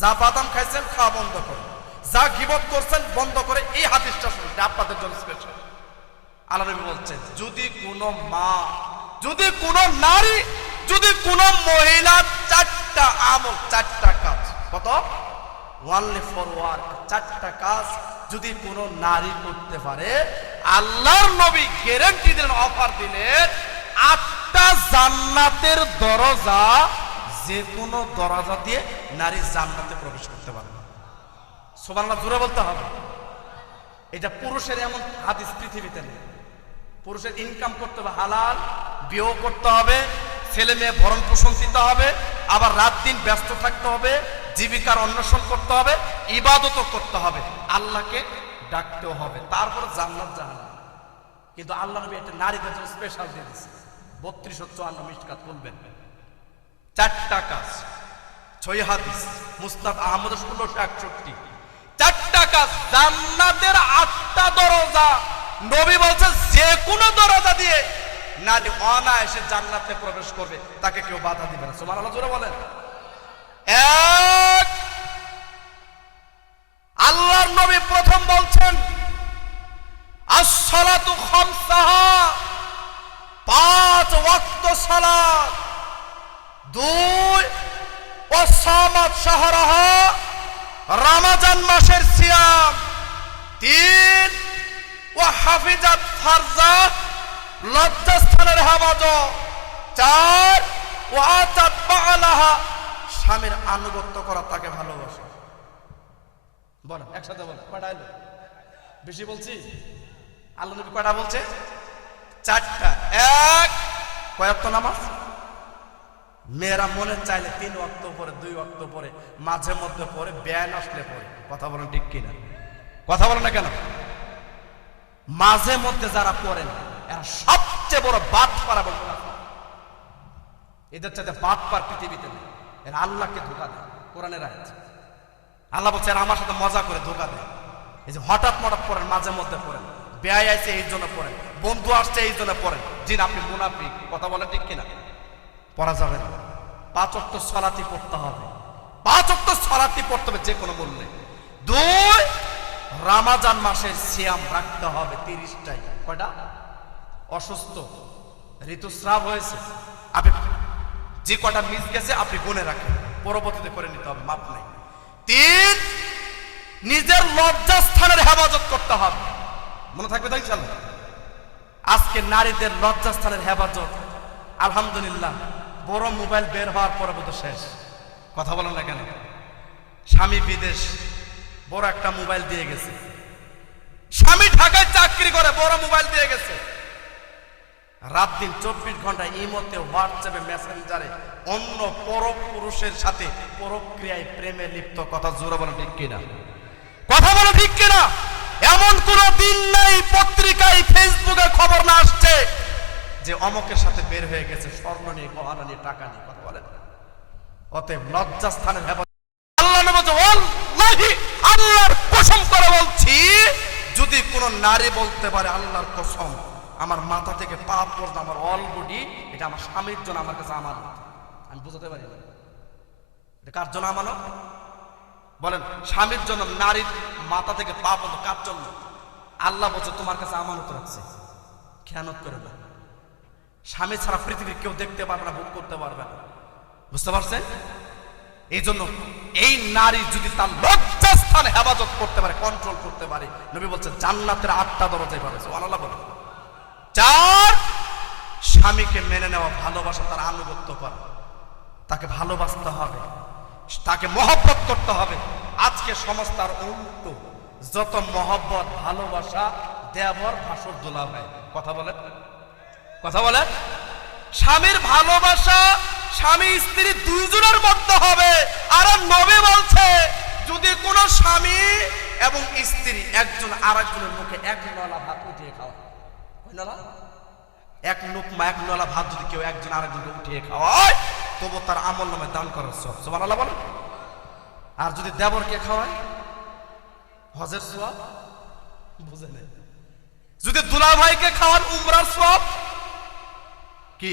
যা বাদাম খাইছেন খাওয়া বন্ধ করে, যা গীবত করছেন বন্ধ করে, এই হাদিসটা শুনুন, আপনাদের জন্য স্পেশাল। আল্লাহ নবী বলছেন, যদি কোন মা, যদি কোন নারী, যদি কোন মহিলা 4টা আমল, 4টা কাজ, কত? ওয়ানলি ফর ওয়ার্ক, 4টা কাজ যদি কোন নারী করতে পারে, আল্লাহর নবী গ্যারান্টি দিলেন, অফার দিলেন, 8টা জান্নাতের দরজা যে কোনো দরজা দিয়ে নারী জান্নাতে প্রবেশ করতে পারবে। সুবহানাল্লাহ, জোরে বলতে হবে। এটা পুরুষের এমন হাদিস পৃথিবীতে নেই। পুরুষের ইনকাম করতে হবে হালাল, বিয়ে করতে হবে, ছেলে মেয়ে ভরণ পোষণ দিতে হবে, আবার রাত দিন ব্যস্ত থাকতে হবে, জীবিকার অন্বেষণ করতে হবে, ইবাদতও করতে হবে, আল্লাহকে ডাকতেও হবে, তারপর জান্নাত জাহান্নাম। কিন্তু আল্লাহ নবী একটা নারীদের জন্য স্পেশাল দিয়ে দিয়েছে। 3254 মিশকাত খুলবেন, 4টা কাজ, 6 হাদিস, মুসনাদ আহমদ 1661, 4টা কাজ, জান্নাতের 8টা দরজা। নবী বলছেন যে কোনো দরজা দিয়ে নারী অনায়াসে জান্নাতে প্রবেশ করবে, তাকে কেউ বাধা দিবে না। সুবহানাল্লাহ, জোরে বলেন। এক, আল্লাহর নবী প্রথম বলছেন আস-সালাতু খামসাহা, 5 ওয়াক্ত সালাত। 2, ওয়াসামাত শাহরাহা, রমজান মাসের সিয়াম। 3, ওয়া হাফিজাত ফারজা, লজ্জাস্থানের হেফাজত। 4, ওয়া আতাত বালাহা, স্বামীর আনুগত্য করা, তাকে ভালোবাসা। বল একসাথে বল, কয়টা এলো? বেশি বলছি? আল্লাহ নবী কয়টা বলছে? 4টা। 1, কয় ওয়াক্ত নামাজ? মেয়েরা মনে চাইলে 3 ওয়াক্ত পরে, 2 ওয়াক্ত পরে, মাঝে মধ্যে পরে, ব্যায়াম আসলে পরে। কথা বলেন ঠিক কিনা? কথা বলেন না কেন? মাঝে মধ্যে যারা পড়েন এরা সবচেয়ে বড় বাটপার এবং মুনাফিক। এদের চাইতে বাটপার পৃথিবীতে নেই। এরা আল্লাহকে ধোঁকা দেয়। কোরআনের আয়াত, আল্লাহ বলছে এরা আমার সাথে মজা করে ধোঁকা দেয়। এই যে হঠাৎ পড়েন, মাঝে মধ্যে পড়েন, ব্যয় আছে এই জন্য পড়েন, বন্ধু আসছে এই জন্য পড়েন, জিন আপনি মুনাফিক। কথা বলেন ঠিক কিনা? পড়া যাবে না। 5 ওয়াক্ত সালাতই পড়তে হবে। 5 ওয়াক্ত সালাতই পড়তে হবে যে কোনো মূল্যে। 2, রমজান মাসের সিয়াম রাখতে হবে 30টাই। কয়টা? অসুস্থ, ঋতুস্রাব হয়েছে, আপনি যে কয়টা মিস গেছে আপনি গুনে রাখেন, পরবর্তীতে করে নিতে হবে, মাপ নেই। 3, নিজের লজ্জাস্থানের হেফাজত করতে হবে। মনে থাকবে তো ইনশাআল্লাহ? আজকে নারীদের লজ্জাস্থানের হেফাজত আলহামদুলিল্লাহ বড় মোবাইল বের হওয়ার পরে বোধ শেষ। কথা বলেন না কেন? স্বামী বিদেশ, বড় একটা মোবাইল দিয়ে গেছে। স্বামী ঢাকায় চাকরি করে, বড় মোবাইল দিয়ে গেছে। রাত দিন 24 ঘন্টা ইমোতে, হোয়াটসঅ্যাপে, মেসেঞ্জারে অন্য পরপুরুষের সাথে পরক্রিয়ায়, প্রেমে লিপ্ত। কথা জোরে বলেন ঠিক কিনা? কথা বলো ঠিক কিনা? এমন কোন দিন নাই পত্রিকায়, ফেসবুকে খবর না আসছে যে অমকের সাথে বের হয়ে গেছে, স্বর্ণ নিয়ে, গহনা নিয়ে, টাকা নিয়ে। কথা বলেন। অতএব লজ্জাস্থানের হেফাজত। আল্লাহ নবী বলছে, ওয়াল্লাহি, আল্লাহর কসম করে বলছি, যদি কোন নারী বলতে পারে আল্লাহর কসম আমার মাথা থেকে পা পর্যন্ত আমার অল বডি এটা আমার স্বামীর জন্য, আমার কাছে আমানত। আমি বুঝাতে পারি না এটা কার জন্য আমানত? বলেন, স্বামীর জন্য। নারীর মাথা থেকে পা পর্যন্ত কার জন্য? আল্লাহ বলছে তোমার কাছে আমানত রাখছে, খেয়ানত করে না। স্বামী ছাড়া পৃথিবীর কেউ দেখতে পারবে না, ভোগ করতে পারবে না। বুঝতে পারছেন? এই জন্য এই নারী যদি তার লজ্জাস্থান হেফাজত করতে পারে, কন্ট্রোল করতে পারে, নবী বলছে জান্নাতের 8টা দরজায় পাবে। সুবহানাল্লাহ বলেন। 4, স্বামীকে মেনে নেওয়া, ভালোবাসা, তার আনুগত্য করা, তাকে ভালোবাসতে হবে, তাকে মহব্বত করতে হবে। আজকে সমাজ তার উল্টো, যত মহব্বত, ভালোবাসা, দেবর ভাসুর দোলা হয়। কথা বলেন, কথা বলেন। স্বামীর ভালোবাসা স্বামী স্ত্রী দুইজনের মধ্যে হবে। আর নবী বলছে যদি কোনো স্বামী এবং স্ত্রী একজন আরেকজনের মুখে 1 নলা ভাত উঠিয়ে খাওয়া, এক লুকমা, 1 নলা ভাত যদি কেউ একজন আরেকজনকে উঠিয়ে খাওয়ায়, তবু তার আমল নামে দান করার সওয়াব। সুবহানাল্লাহ বলেন। আর যদি দেবরকে খাওয়ায়, হজের সওয়াব। বুঝে নেই? যদি দুলা ভাইকে খাওয়ান, উমরার সওয়াব। কি?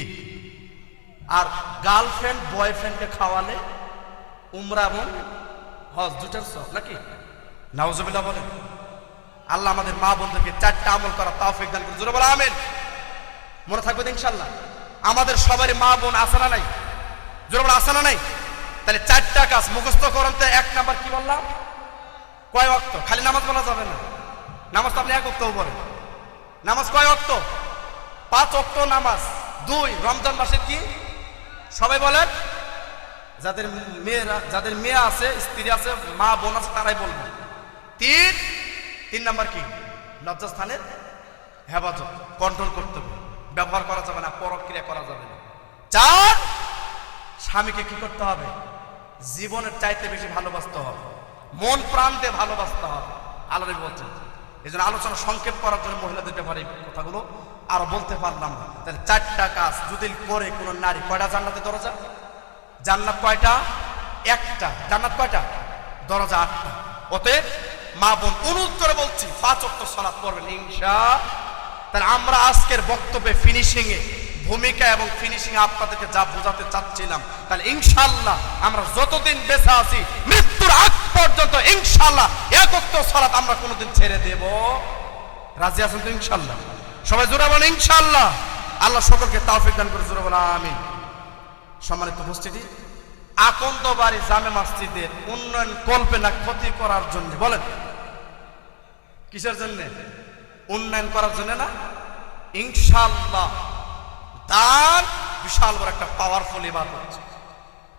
আর গার্লফ্রেন্ড বয়ফ্রেন্ডকে খাওয়ালে উমরা এবং হজ দুটার সওয়াব নাকি? নাউজুবিল্লাহ বলেন। আল্লাহ আমাদের মা বোনদেরকে 4টা আমল করা তৌফিক দান করুন। জোরে বলো আমিন। মনে থাকবে তো ইনশাআল্লাহ? আমাদের সবারই মা বোন আছে না নাই? জোরে বলো আছে না নাই? তাহলে 4টা কাজ মুখস্থ করেন তো। 1 নাম্বার কি বললাম? কয় ওয়াক্ত? খালি নামাজ বলা যাবে না। নামাজ তো আপনি 1 ওয়াক্তও পড়েন। নামাজ কয় ওয়াক্ত? 5 ওয়াক্ত নামাজ। 2, রমজান মাসে কি? সবাই বলেন যাদের মেয়ে আছে, স্ত্রী আছে, মা বোন আছে, তারাই বলবেন। তিন নাম্বার কি? লজ্জাস্থানের হেফাজত, কন্ট্রোল করতে হবে, ব্যবহার করা যাবে না, পরক্রিয়া করা যাবে না। 4, স্বামীকে কি করতে হবে? জীবনের চাইতে বেশি ভালোবাসতে হবে, মন প্রাণ দিয়ে ভালোবাসতে হবে। আল্লাহ নবী বলছেন। এই জন্য আলোচনা সংক্ষেপ করার জন্য মহিলাদের ব্যাপারে এই কথাগুলো আরো বলতে পারলাম না। তাহলে 4টা কাজ যদি করে কোনো নারী, কয়টা জান্নাতের দরজা? জান্নাত কয়টা? 1টা। জান্নাত কয়টা? দরজা 8টা। অতএব মা বোন অনুরোধ করে বলছি 5 ওয়াক্ত সালাত পড়বেন ইনশাআল্লাহ। তাহলে আমরা আজকের বক্তব্যে ফিনিশিং এ ভূমিকা এবং ফিনিশিং আপনাদেরকে যা বোঝাতে চাচ্ছিলাম, তাহলে ইনশাআল্লাহ আমরা যতদিন বেঁচে আছি মৃত্যুর আগ পর্যন্ত ইনশাআল্লাহ 1 ওয়াক্ত সালাত আমরা কোনোদিন ছেড়ে দেব। রাজি আছেন তো ইনশাআল্লাহ? সবাই জোরে বলেন ইনশাআল্লাহ। আল্লাহ সকলকে তৌফিক দান করে জোরে বলেন আমিন। সম্মানিত উপস্থিতি, আকন্দবাড়ি জামে মসজিদের উন্নয়ন কল্পে না ক্ষতি করার জন্য, বলেন কিসের জন্য? উন্নয়ন করার জন্য না? ইনশাআল্লাহ দান বিশাল বড় একটা পাওয়ারফুল ইবাদত।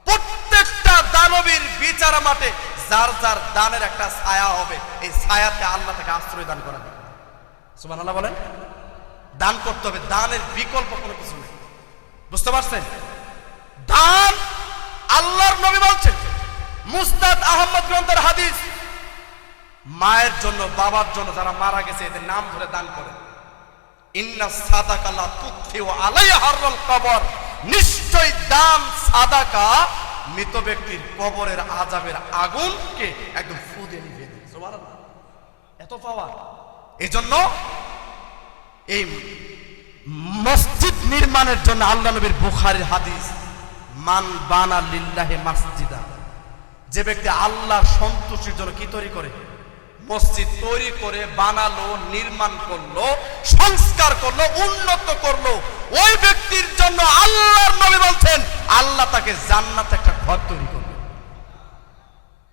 প্রত্যেকটা দানবীর বিচার মাঠে যার যার দানের একটা ছায়া হবে, এই ছায়াতে আল্লাহ তাকে আশ্রয় দান করা হবে। সুবহানাল্লাহ বলেন। দান করতে হবে, দানের বিকল্প কোনো কিছু নেই। বুঝতে পারছেন? দান, আল্লাহর নবী বলছেন, মুসনাদ আহমদ গ্রন্থের হাদিস, মায়ের জন্য, বাবার জন্য যারা মারা গেছে এদের নাম ধরে দান করে। ইন্না সাদাকা লা তুতফিউ আলাইহার কবর, নিশ্চয় দান সাদাকা মৃত ব্যক্তির কবরের আযাবের আগুনকে একদম ফু দিয়ে নিভিয়ে দেয়। সুবহানাল্লাহ, এত পাওয়ার। এই জন্য এই মসজিদ নির্মাণের জন্য আল্লাহ নবীর বুখারীর হাদিস, মান বানা লিল্লাহি মাসজিদা, যে ব্যক্তি আল্লাহর সন্তুষ্টির জন্য কি তৈরি করে? মসজিদ তৈরি করে, বানালো, নির্মাণ করলো, সংস্কার করলো, উন্নত করলো, ওই ব্যক্তির জন্য আল্লাহর নবী বলছেন আল্লাহ তাকে জান্নাতে একটা ঘর তৈরি করবে।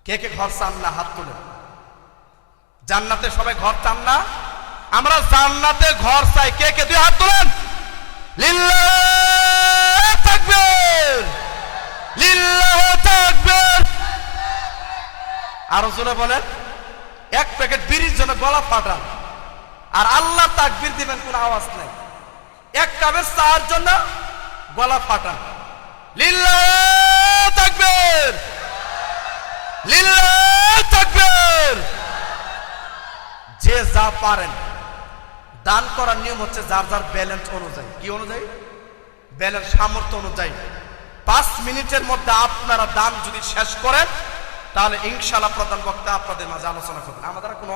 কে কে ঘর চান না? হাত তুলে। জান্নাতে সবাই ঘর চান না? আমরা জান্নাতে ঘর চাই। কে কে? 2 হাত তুলেন। লিল্লাহ তাকবীর, লিল্লাহ তাকবীর। আরো জোরে বলেন। 1 প্যাকেট বিড়ির জন্য গলা ফাটান, আর আল্লাহ তাকবীর দিবেন কোন আওয়াজ নাই। 1 কাপের চার জন্য গলা ফাটান। লিল্লাহ তাকবীর, লিল্লাহ তাকবীর। যে যা পারেন দান করার নিয়ম হচ্ছে যার যার ব্যালেন্স অনুযায়ী। কি অনুযায়ী? ব্যালেন্স, সামর্থ্য অনুযায়ী। 5 মিনিটের মধ্যে আপনারা দান যদি শেষ করেন তাহলে ইনশাআল্লাহ প্রধান বক্তা আপনাদের মাঝে আলোচনা করবেন। আমাদের কোনো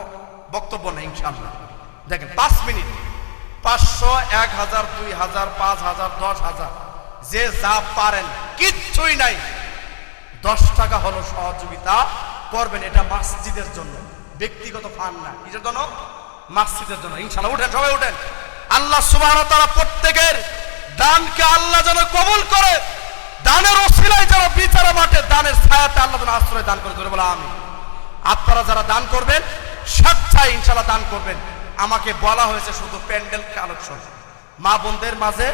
বক্তব্য নেই ইনশাআল্লাহ। দেখেন 5 মিনিট, 500, 1000, 2000, 5000, 10000, যে যা পারেন, কিচ্ছুই নাই। 10 টাকা হলো সহযোগিতা করবেন। এটা মসজিদের জন্য, ব্যক্তিগত ফান না। কিসের জন্য? মসজিদের জন্য। ইনশাআল্লাহ উঠেন, সবাই উঠেন। আল্লাহ সুবহানাহু ওয়া তাআলা প্রত্যেকের দানকে আল্লাহ যেন কবুল করে, দানের ওসিলায় যারা বিচার মাঠে দানের ছায়াতে আল্লাহ যেন আশ্রয় দান করে, বলে আমিন। আপনারা যারা দান করবেন স্বেচ্ছায় ইনশাআল্লাহ দান করবেন। আমাকে বলা হয়েছে শুধু প্যান্ডেল কালেকশন, মা বোনদের মাঝে